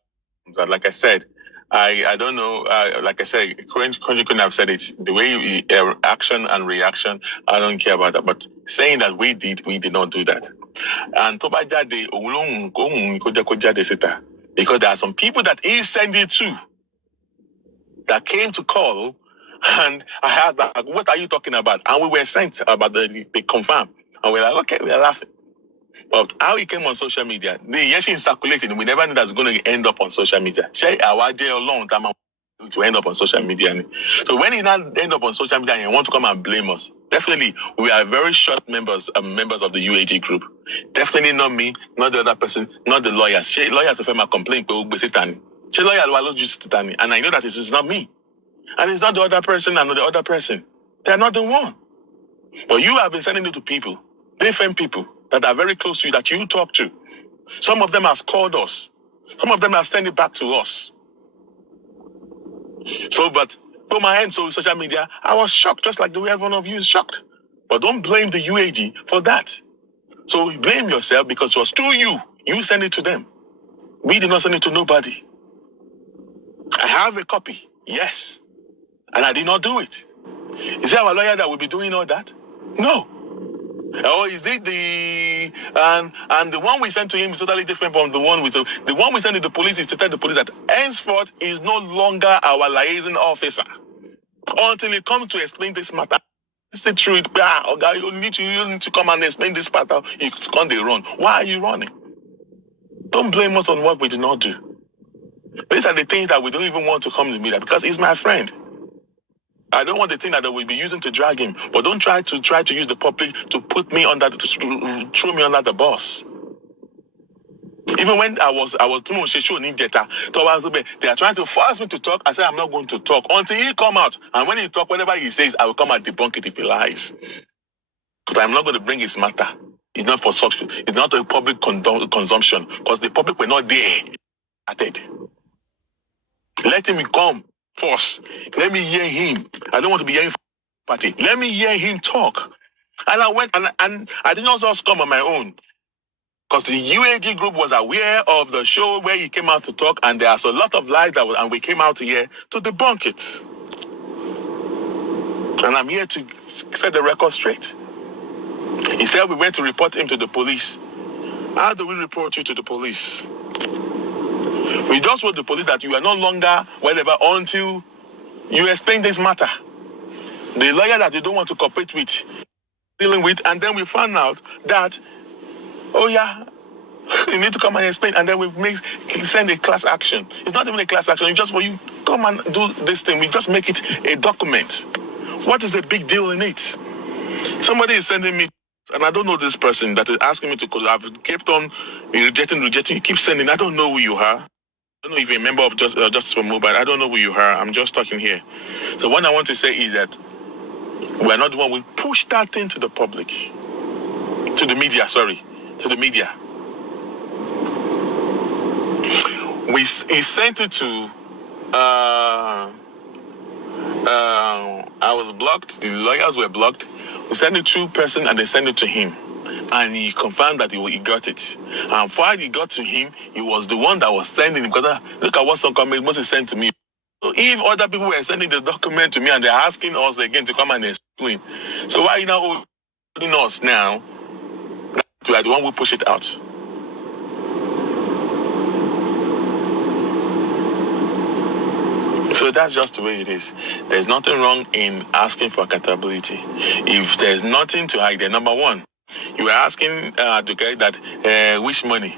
Like I said, I don't know. Like I said, Korean couldn't have said it. The way action and reaction, I don't care about that. But saying that we did not do that. And because there are some people that he sent it to that came to call, and I had that. What are you talking about? And we were sent about the confirm, and we're like, okay, we're laughing. But how it came on social media, yes, it's circulating. We never knew that's going to end up on social media. To end up on social media. So when it now end up on social media and you want to come and blame us, definitely we are very short members of the UAG group. Definitely not me, not the other person, not the lawyers. Lawyers have a complaint, and I know that this is not me. And it's not the other person and not the other person. They're not the one. But you have been sending it to people, different people that are very close to you, that you talk to. Some of them have called us. Some of them are sending it back to us. So, but put my hands on social media, I was shocked, just like the way every one of you is shocked. But don't blame the UAG for that. So blame yourself because it was through you. You send it to them. We did not send it to nobody. I have a copy, yes. And I did not do it. Is there our lawyer that will be doing all that? No. Or is it and the one we sent to him is totally different from the one the one we sent to the police is to tell the police that henceforth is no longer our liaison officer until he comes to explain this matter. It's the truth. Okay, you need to come and explain this matter. You can't run. Why are you running? Don't blame us on what we did not do. These are the things that we don't even want to come to media because he's my friend. I don't want the thing that we'll be using to drag him, but don't try to use the public to put me under to throw me under the bus. Even when I was they are trying to force me to talk. I said I'm not going to talk until he come out. And when he talk, whatever he says, I will come and debunk it if he lies. Because I'm not going to bring his matter. It's not for such. It's not a public consumption. Because the public were not there at it. Let him come. Force. Let me hear him. I don't want to be hearing party. Let me hear him talk. And I went and I did not just come on my own. Because the UAG group was aware of the show where he came out to talk, and there's a lot of lies and we came out here to debunk it. And I'm here to set the record straight. He said we went to report him to the police. How do we report you to the police? We just told the police that you are no longer whatever until you explain this matter. The lawyer that they don't want to cooperate with, dealing with, and then we found out that, oh yeah, you need to come and explain, and then we send a class action. It's not even a class action. You come and do this thing. We just make it a document. What is the big deal in it? Somebody is sending me, and I don't know this person that is asking me to, because I've kept on rejecting. You keep sending. I don't know who you are. I don't know if you're a member of Justice for Mobile. I don't know who you are. I'm just talking here. So what I want to say is that we're not the one. We push that thing to the public, to the media. To the media. He sent it to. I was blocked. The lawyers were blocked. We sent it to person, and they sent it to him. And he confirmed that he got it. And before he got to him, he was the one that was sending it. Because look at what some comment Moses sent to me. So if other people were sending the document to me and they're asking us again to come and explain, so why are you now holding us now that we are the one who push it out? So that's just the way it is. There's nothing wrong in asking for accountability. If there's nothing to hide, then number one, you are asking to get that which money.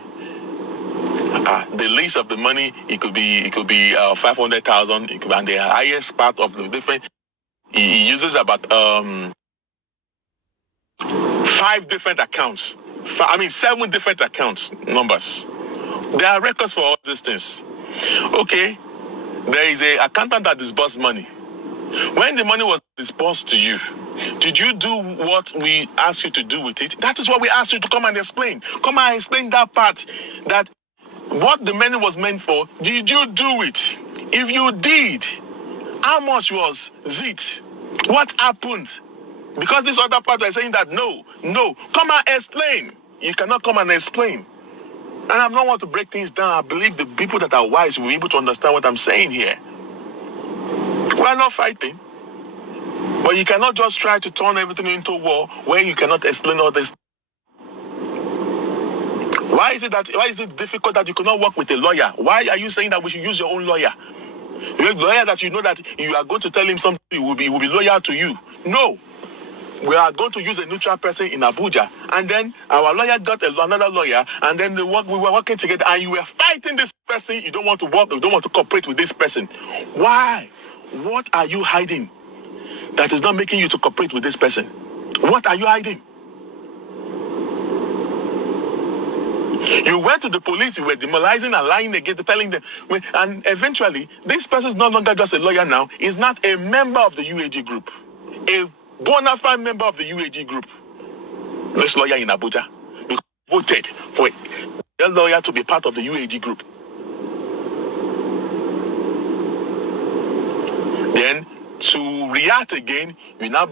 The least of the money, it could be 500,000. It could be, and the highest part of the different. He uses about 5 different accounts. 7 different accounts numbers. There are records for all these things. Okay, there is a accountant that disbursed money. When the money was disbursed to you, did you do what we asked you to do with it? That is what we asked you to come and explain. Come and explain that part, that what the money was meant for. Did you do it? If you did, how much was it? What happened? Because this other part is saying that no. Come and explain. You cannot come and explain. And I don't want to break things down. I believe the people that are wise will be able to understand what I'm saying here. We're not fighting. But you cannot just try to turn everything into war where you cannot explain all this. Why is it difficult that you cannot work with a lawyer? Why are you saying that we should use your own lawyer? You have a lawyer that you know that you are going to tell him something, he will be loyal to you. No. We are going to use a neutral person in Abuja, and then our lawyer got another lawyer, and then we were working together, and you were fighting this person. You don't want to work, you don't want to cooperate with this person. Why? What are you hiding that is not making you to cooperate with this person? What are you hiding? You went to the police, you were demoralizing and lying again, telling them, and eventually, this person is no longer just a lawyer now, he's not a member of the UAG group. A bona fide member of the UAG group. This lawyer in Abuja voted for a lawyer to be part of the UAG group. Then, to react again, you now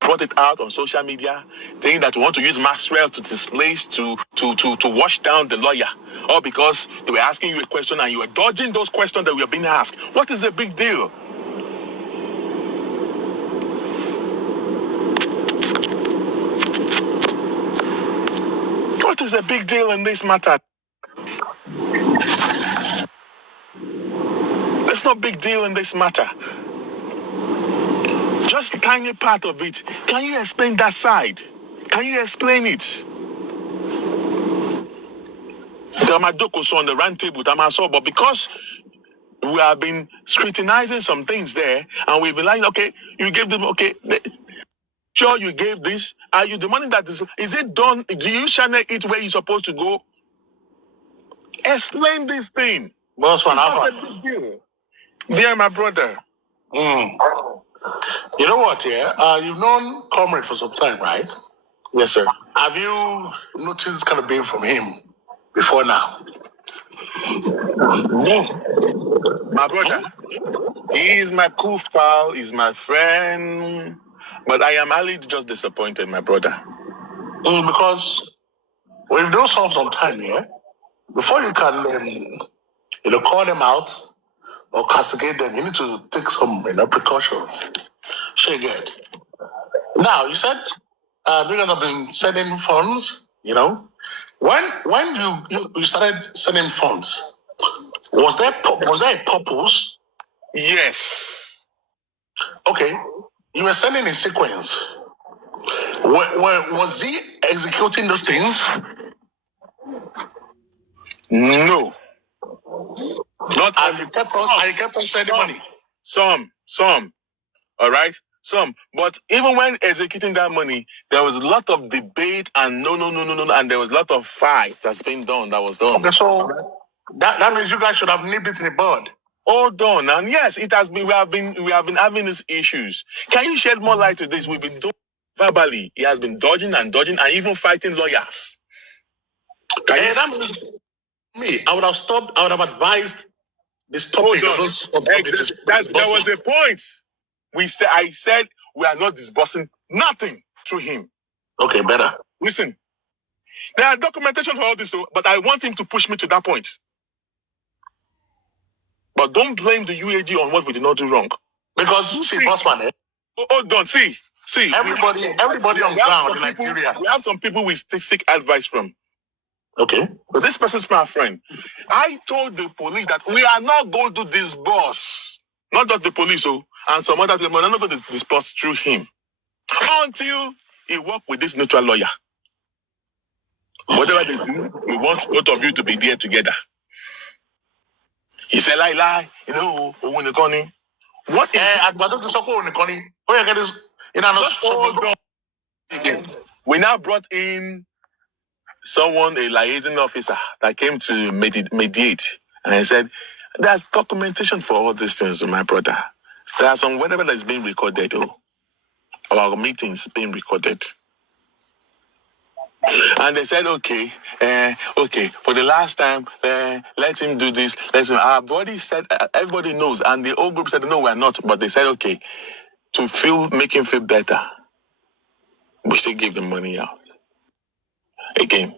brought it out on social media, saying that you want to use Maxwell to displace, to wash down the lawyer. Or because they were asking you a question and you were dodging those questions that were being asked. What is the big deal? What is the big deal in this matter? There's no big deal in this matter. Just a tiny part of it. Can you explain that side? Can you explain it? Gamadoko on the round table, but because we have been scrutinizing some things there, and we've been like, okay, you gave them, okay, sure you gave this. Are you the money that is it done? Do you channel it where you're supposed to go? Explain this thing. Boss one, it's not a big deal. Dear my brother. You know what, you've known Comrade for some time, right? Yes, sir. Have you noticed this kind of being from him before now? No. My brother. He is my cool pal, he's my friend. But I am highly just disappointed, my brother. Because we've known some time, before you can call them out or castigate them, you need to take some precautions. Sure, good. Now, you said you guys have been sending funds, When you started sending funds, was there a purpose? Yes. Okay. You were sending in sequence. Was he executing those things? No. Not and you kept on sending money. Some. All right? Some. But even when executing that money, there was a lot of debate and no, and there was a lot of fight that's been done, that was done. Okay, so that means you guys should have nipped it in the bud. Hold on, and yes, it has been. We have been having these issues. Can you shed more light to this? We've been doing verbally. He has been dodging and even fighting lawyers. That means me. I would have stopped. I would have advised this topic. There was a point. I said we are not disbursing nothing through him. Okay, better. Listen, there are documentation for all this, but I want him to push me to that point. But don't blame the UAG on what we did not do wrong. Because see, Bossman, hold on, see. Everybody on ground in Nigeria. We have some people we seek advice from. Okay. But this person's my friend. I told the police that we are not going to disburse. Not just the police, and some other people. I'm not going to disperse through him until he worked with this neutral lawyer. Whatever they do, we want both of you to be there together. He said, lie, when the what is we now brought in someone, a liaison officer, that came to mediate. And he said, there's documentation for all these things, my brother. There are some, whatever that's being recorded, our meetings being recorded. And they said, okay, for the last time, let him do this. I've already said, everybody knows, and the whole group said, no, we're not. But they said, okay, to make him feel better, we should give the money out. Again.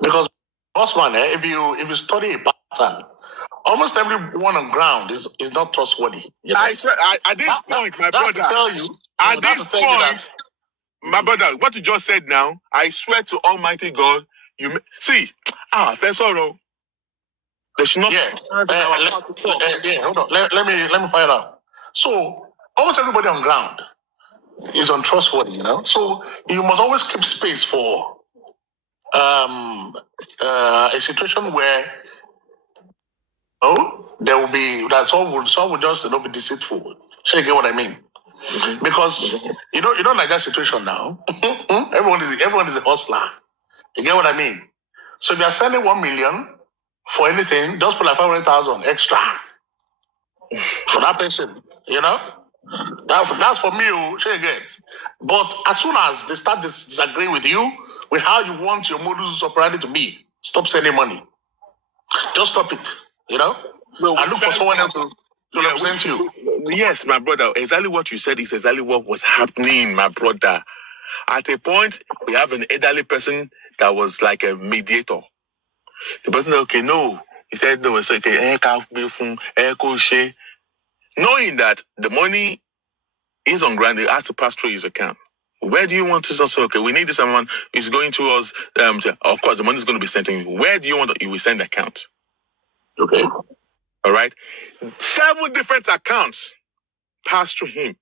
Because, Bossman, if you study a pattern, almost everyone on ground is not trustworthy. You know? I swear, at this point, my brother. To tell you, at this point, my brother, what you just said now, I swear to Almighty God, first of all, there should not. Yeah. Hold on. Let me fire out. So almost everybody on ground is untrustworthy, you know. So you must always keep space for a situation where there will be that someone will just be deceitful. So you get what I mean? Mm-hmm. Because you don't like that situation now. everyone is a hustler. You get what I mean? So if you are sending 1 million for anything, just put like 500,000 extra for that person. You know, that's for me. You get. But as soon as they start disagreeing with you with how you want your modus operandi to be, stop sending money. Just stop it. You know, and look for someone else to represent you. Yes, my brother. Exactly what you said is exactly what was happening, my brother. At a point, we have an elderly person that was like a mediator. The person said, okay, no. He said, no, it's okay. Knowing that the money is on ground, it has to pass through his account. Where do you want to say, okay, we need this someone is going to us. Of course, the money is going to be sent to you. Where do you want you will send the account? Okay. All right. 7 different accounts passed through him.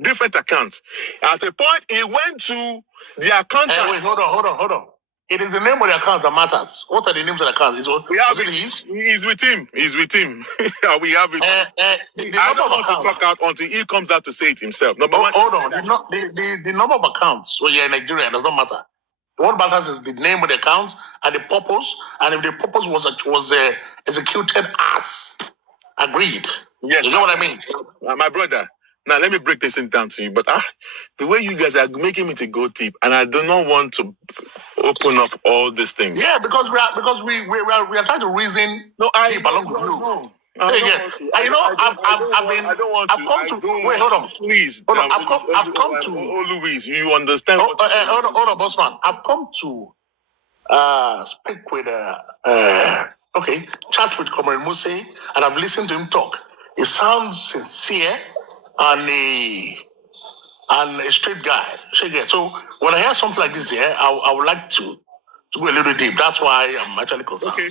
Different accounts. At a point, he went to the account. Wait, hold on. It is the name of the account that matters. What are the names of the accounts? He's with him. We have it. I don't want to talk out until he comes out to say it himself. Number one. Hold on. The number of accounts when you're in Nigeria does not matter. What matters is the name of the account and the purpose, and if the purpose was executed as agreed. Yes. You know what I mean? My brother. Now let me break this thing down to you. But the way you guys are making me to go deep, and I do not want to open up all these things. Yeah, because we are trying to reason deep along with you. No. Wait, hold on. Please. Hold on. I've come to. Louise, you understand? Hold on, Bossman. I've come to speak with chat with Comrade Muse, and I've listened to him talk. It sounds sincere and a straight guy. So when I hear something like this here, I would like to go a little deep. That's why I'm actually concerned. Okay.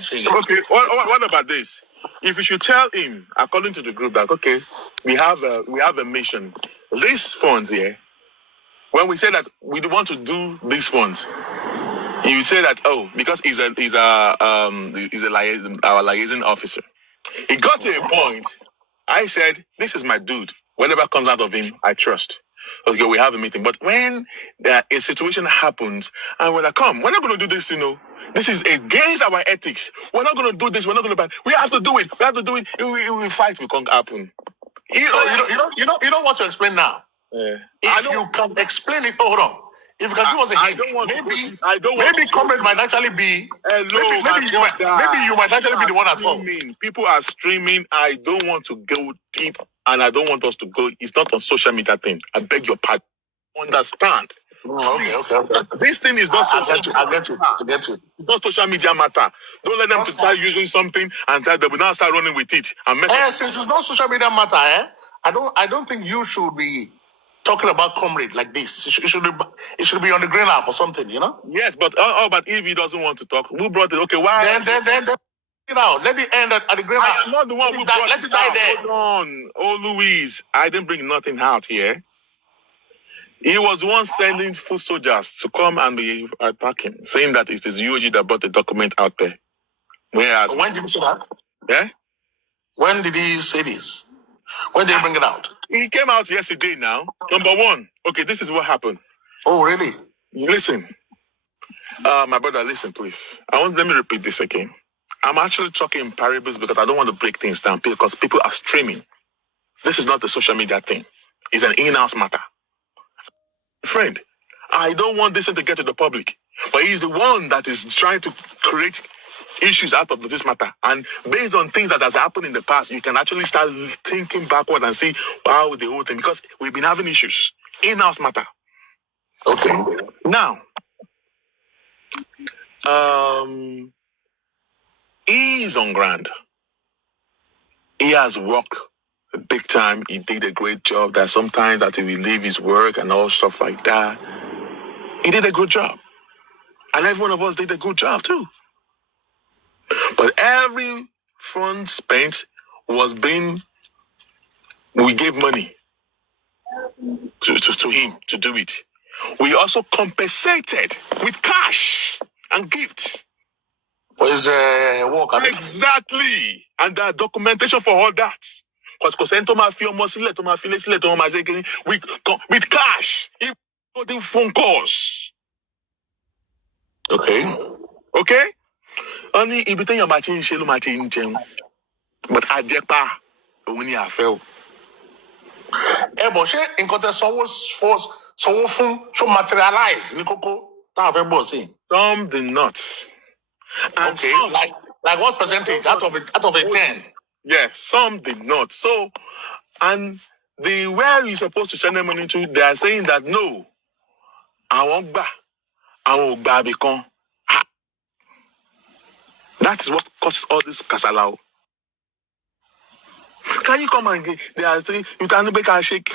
What about this? If you should tell him, according to the group, that we have a mission. These funds here, when we say that we want to do these funds, you say that because he's our liaison officer. It got to a point. I said, this is my dude. Whatever comes out of him, I trust. Okay, we have a meeting. But when a situation happens, and we're like, we're not going to do this, This is against our ethics. We're not going to do this. We're not going to. We have to do it. If we fight, we can't happen. You know what to explain now. If you can explain it, hold on. If you can give us a hint, maybe Comrade might actually be. Maybe you might actually be the one at fault. People are streaming. I don't want to go deep, and I don't want us to go. It's not on social media thing. I beg your pardon. Understand? Okay. This thing is not social media. I get you. It's not social media matter. Don't let them start using something and they will now start running with it. Since it's not social media matter, I don't think you should be talking about Comrade like this. It should be on the green app or something, Yes, but if he doesn't want to talk, who brought it? Okay, why? Then Let it end at the green I house. am not the one who brought Let it die out. there. Hold on. Oh, Louise, I didn't bring nothing out here. He was the one sending foot soldiers to come and be attacking, saying that it is UAG that brought the document out there. Whereas, When did he say that? Yeah? When did he say this? When did he bring it out? He came out yesterday now. Number one, okay, this is what happened. Oh, really? Listen, my brother, listen, please. Let me repeat this again. I'm actually talking in parables because I don't want to break things down because people are streaming. This is not a social media thing. It's an in-house matter. Friend, I don't want this thing to get to the public, but he's the one that is trying to create issues out of this matter. And based on things that has happened in the past, you can actually start thinking backward and see how the whole thing, because we've been having issues. In-house matter. Okay. Now, he's on ground. He has worked big time. He did a great job. There's sometimes that he will leave his work and all stuff like that. He did a good job. And every one of us did a good job too. But every fund spent we gave money to him to do it. We also compensated with cash and gifts. For his work. Exactly. And the documentation for all that. Because with cash, including phone calls. Okay. Okay? Only if you think you're matching shell, matching gem. But I just when you fell. But she in context so materialize in Coco. Some did not. And okay, some, like what percentage out of a 10? Yes, some did not. So, and where you're supposed to send them money to, they are saying that no, I won't become. That is what causes all this kasalau. Can you come and get? They are saying you can't make a shake.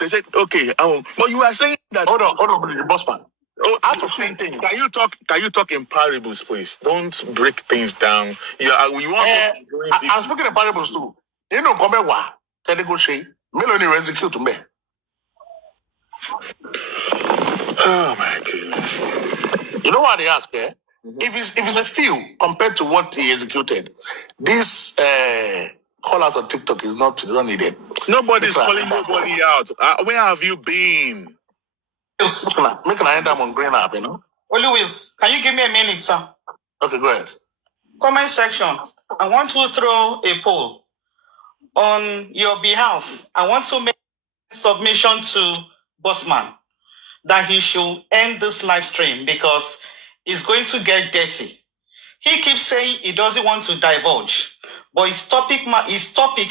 They said okay. But you are saying that. Hold on, boss man. Oh, out of 10 things. Can you talk in parables, please? Don't break things down. You want I'm speaking in parables too. You know, come here, tell go say, Melanie execute me. Oh my goodness. You know what they ask, eh? Mm-hmm. If it's a few compared to what he executed, this call out on TikTok is not needed. Nobody's calling nobody out. Where have you been? Make an end up on green app, you know. Louis, can you give me a minute, sir? Okay, go ahead. Comment section. I want to throw a poll on your behalf. I want to make a submission to Bossman that he should end this live stream because it's going to get dirty. He keeps saying he doesn't want to divulge, but his topic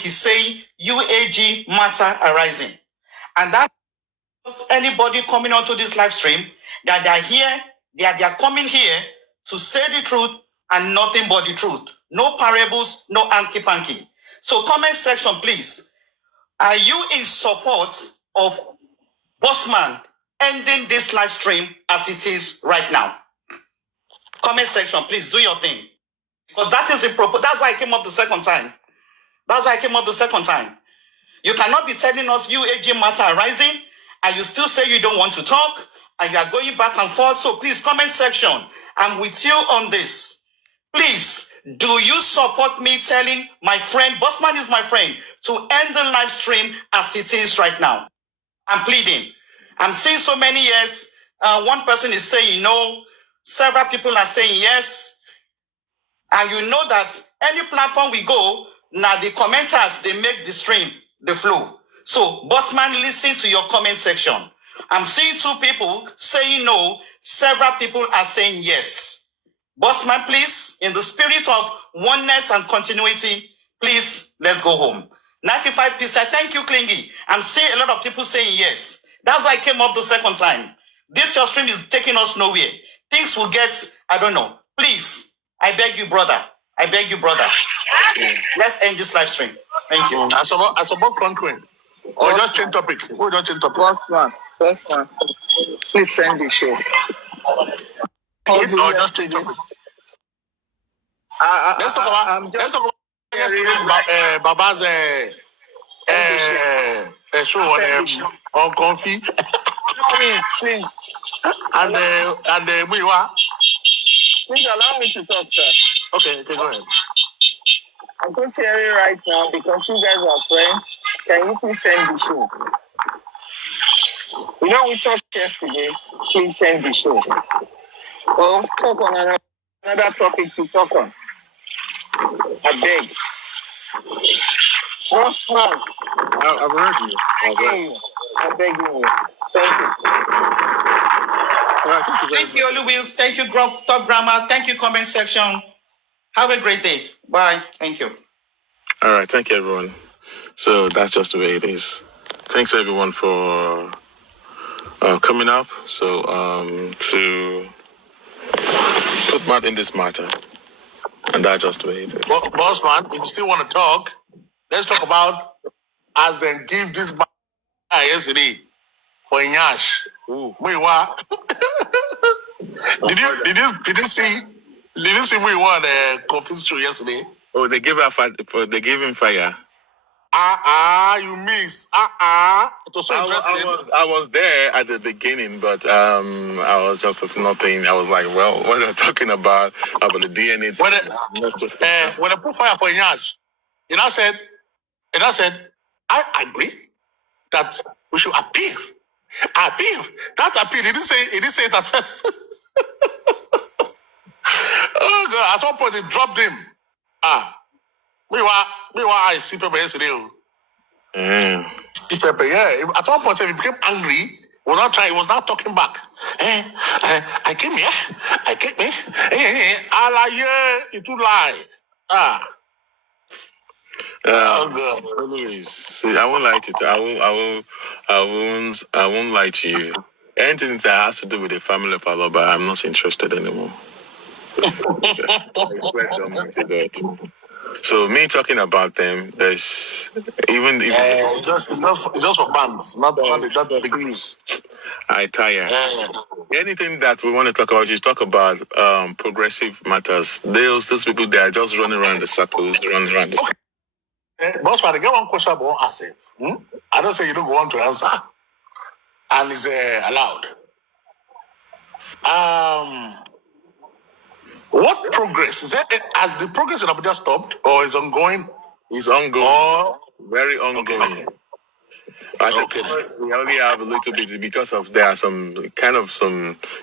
is saying UAG matter arising. And that anybody coming onto this live stream that they're here, they're coming here to say the truth and nothing but the truth. No parables, no hanky-panky. So comment section, please. Are you in support of Bossman ending this live stream as it is right now? Comment section, please do your thing. Because that is that's why I came up the second time. You cannot be telling us UAG matter arising and you still say you don't want to talk and you are going back and forth. So please, comment section. I'm with you on this. Please, do you support me telling my friend, Bossman is my friend, to end the live stream as it is right now? I'm pleading. I'm seeing so many yes. One person is saying no. Several people are saying yes. And you know that any platform we go, now the commenters, they make the stream, the flow. So, Bossman, listen to your comment section. I'm seeing 2 people saying no. Several people are saying yes. Bossman, please, in the spirit of oneness and continuity, please, let's go home. 95%, thank you, Klingy. I'm seeing a lot of people saying yes. That's why I came up the second time. This your stream is taking us nowhere. Things will get, I don't know. Please, I beg you, brother. Let's end this live stream. Thank you. As about conquering. Or just change topic. First one. Please send the show. Or just change topic. Let's talk about. I'm Let's just talk about yesterday's Baba's show on Comfy please. and Muiwa. Please allow me to talk, sir. Okay, go ahead. I'm so teary right now because you guys are friends. Can you please send the show? We talked yesterday. Please send the show. Or talk on another topic to talk on. I beg. Bossrat, I've heard you. I'm begging you. Thank you. All right, thank you very Thank you, Oluwils. Thank you, Top Grammar. Thank you, comment section. Have a great day. Bye. Thank you. All right, thank you, everyone. So that's just the way it is. Thanks, everyone, for coming up. So to put mouth in this matter, and that's just the way it is. Boss man, if you still want to talk, let's talk about as they give this guy yesterday for Inyash. Muiwa. Did you see Muiwa the coffee show yesterday? Oh, they gave they gave him fire. You miss. It was so interesting. I was there at the beginning, but I was just nothing. I was like, well, what are they talking about the DNA? When I put fire for Inyash, I said, I agree that we should appeal. That appeal, he didn't say it at first. Oh God, at one point he dropped him. I see Pepper yesterday. See Pepper, yeah. At one point he became angry. He was not talking back. I came here. You too lie. Anyways, see, I won't lie to you. I won't lie to you. Anything that has to do with the family of Aloba, I'm not interested anymore. So me talking about them, there's even if it's just for bands, not big news. I tire. Anything that we want to talk about, you talk about progressive matters. Those people, they are just running around the circles, running around. Boss, I get one question about Asif. I don't say you don't want to answer, and it's allowed. What progress is that? Has the progress in Abuja stopped or is ongoing? It's ongoing. Very ongoing. Okay. I think we only have a little bit because of there are some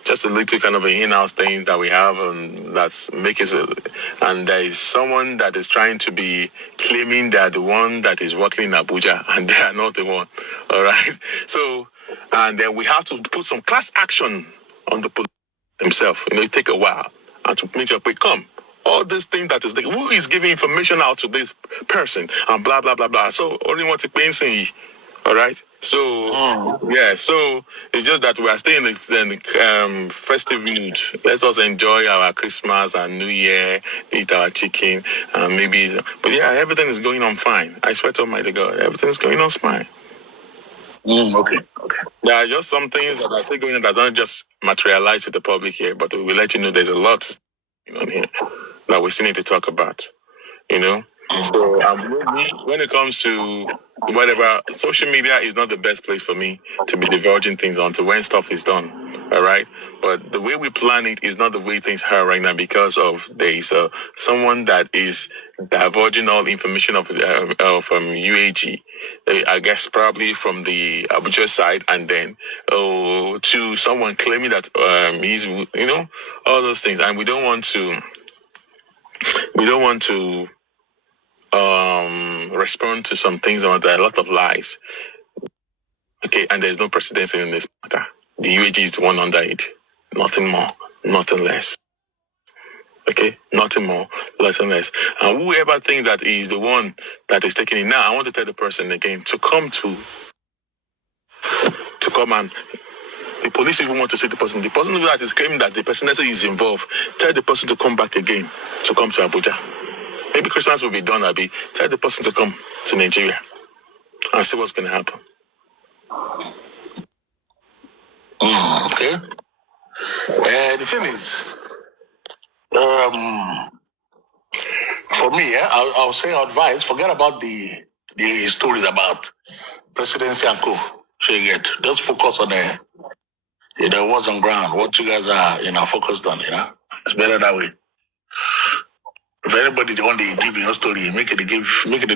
just a little kind of a in-house thing that we have, and that's making it. And there is someone that is trying to be claiming they're the one that is working in Abuja, and they are not the one. All right. So, and then we have to put some class action on the police themselves. It take a while, and to make sure we come. All this thing that is who is giving information out to this person and blah blah blah blah. So only want to pay saying. All right. So yeah. So it's just that we are staying in the festive mood. Let's also enjoy our Christmas and New Year. Eat our chicken. Maybe. But yeah, everything is going on fine. I swear to Almighty God, everything is going on fine. Okay. There are just some things that are still going on that don't just materialize to the public here, but we will let you know there's a lot going on here that we still need to talk about. So when it comes to whatever, social media is not the best place for me to be divulging things onto when stuff is done. All right, but the way we plan it is not the way things are right now because of there is someone that is divulging all information from UAG. I guess probably from the Abuja side, and then to someone claiming that he's all those things, and we don't want to respond to some things on there, a lot of lies. Okay, and there's no precedency in this matter. The UAG is the one under it. Nothing more, nothing less. Okay, nothing more, nothing less. And whoever thinks that is the one that is taking it now, I want to tell the person again to come and the police even want to see the person. The person that is claiming that the person is involved, tell the person to come back again, to come to Abuja. Maybe Christmas will be done, Abby. Tell the person to come to Nigeria and see what's going to happen. Okay. The thing is, for me, I'll say advice. Forget about the stories about presidency and co. So you get just focus on what's on ground, what you guys are focused on. It's better that way. If anybody they want to give your story, make it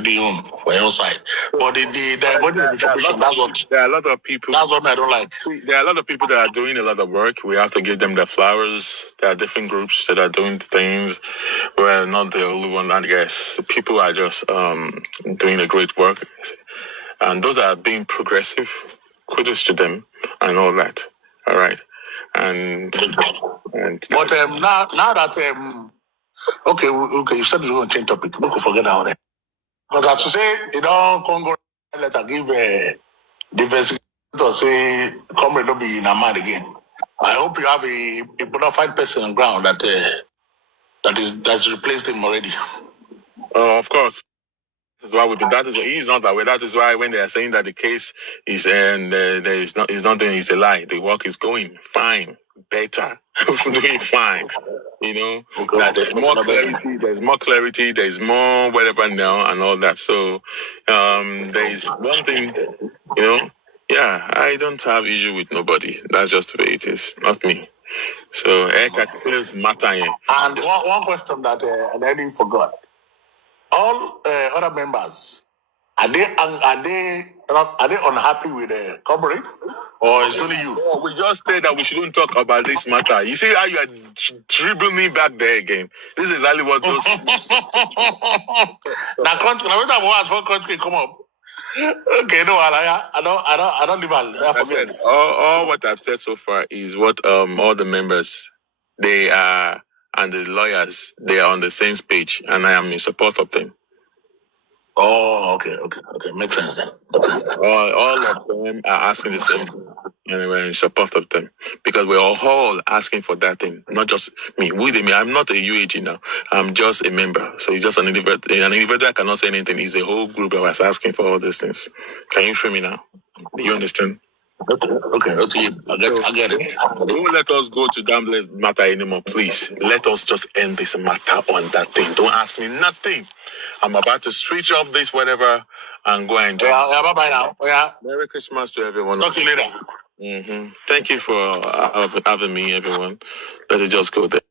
do your own for your own side. But the body of information, there are a lot of people. That's what I don't like. There are a lot of people that are doing a lot of work. We have to give them their flowers. There are different groups that are doing things. We're not the only one, I guess. People are just doing a great work. And those are being progressive. Kudos to them and all that. All right. And but now that okay, you said you're going to change topic. We could forget about it. Because as you say, Congo letter give the investigator say, Comrade don't be in a man again. I hope you have a bona fide person on ground that's replaced him already. Oh, of course. That is why he's not aware. That is why when they are saying that the case is he's not doing, it's a lie. The work is going fine, better, doing fine. That there's more clarity, there's more whatever now and all that. So there is one thing, yeah, I don't have issue with nobody. That's just the way it is, not me. So feels matter. And one question that I didn't forgot. All other members, are they unhappy with the corporate, or it's only you? Oh, we just said that we shouldn't talk about this matter. You see how you are dribbling me back there again? This is exactly what those. Now, country come up. Okay, no, I don't leave. I forget. All what I've said so far is what all the members they are and the lawyers they are on the same page, and I am in support of them. Oh, okay, makes sense then. All of them are asking the same thing, and we're in support of them because we're all asking for that thing, not just me. I'm not a UAG now. I'm just a member, so it's just an individual. An individual cannot say anything. It's a whole group that was asking for all these things. Can you feel me now? Do you understand? Okay. I get it. Don't let us go to that matter anymore, please. Let us just end this matter on that thing. Don't ask me nothing. I'm about to switch off this whatever and go and enjoy. Yeah, bye-bye now. Yeah. Merry Christmas to everyone. Talk to you later. Thank you for having me, everyone. Let it just go there.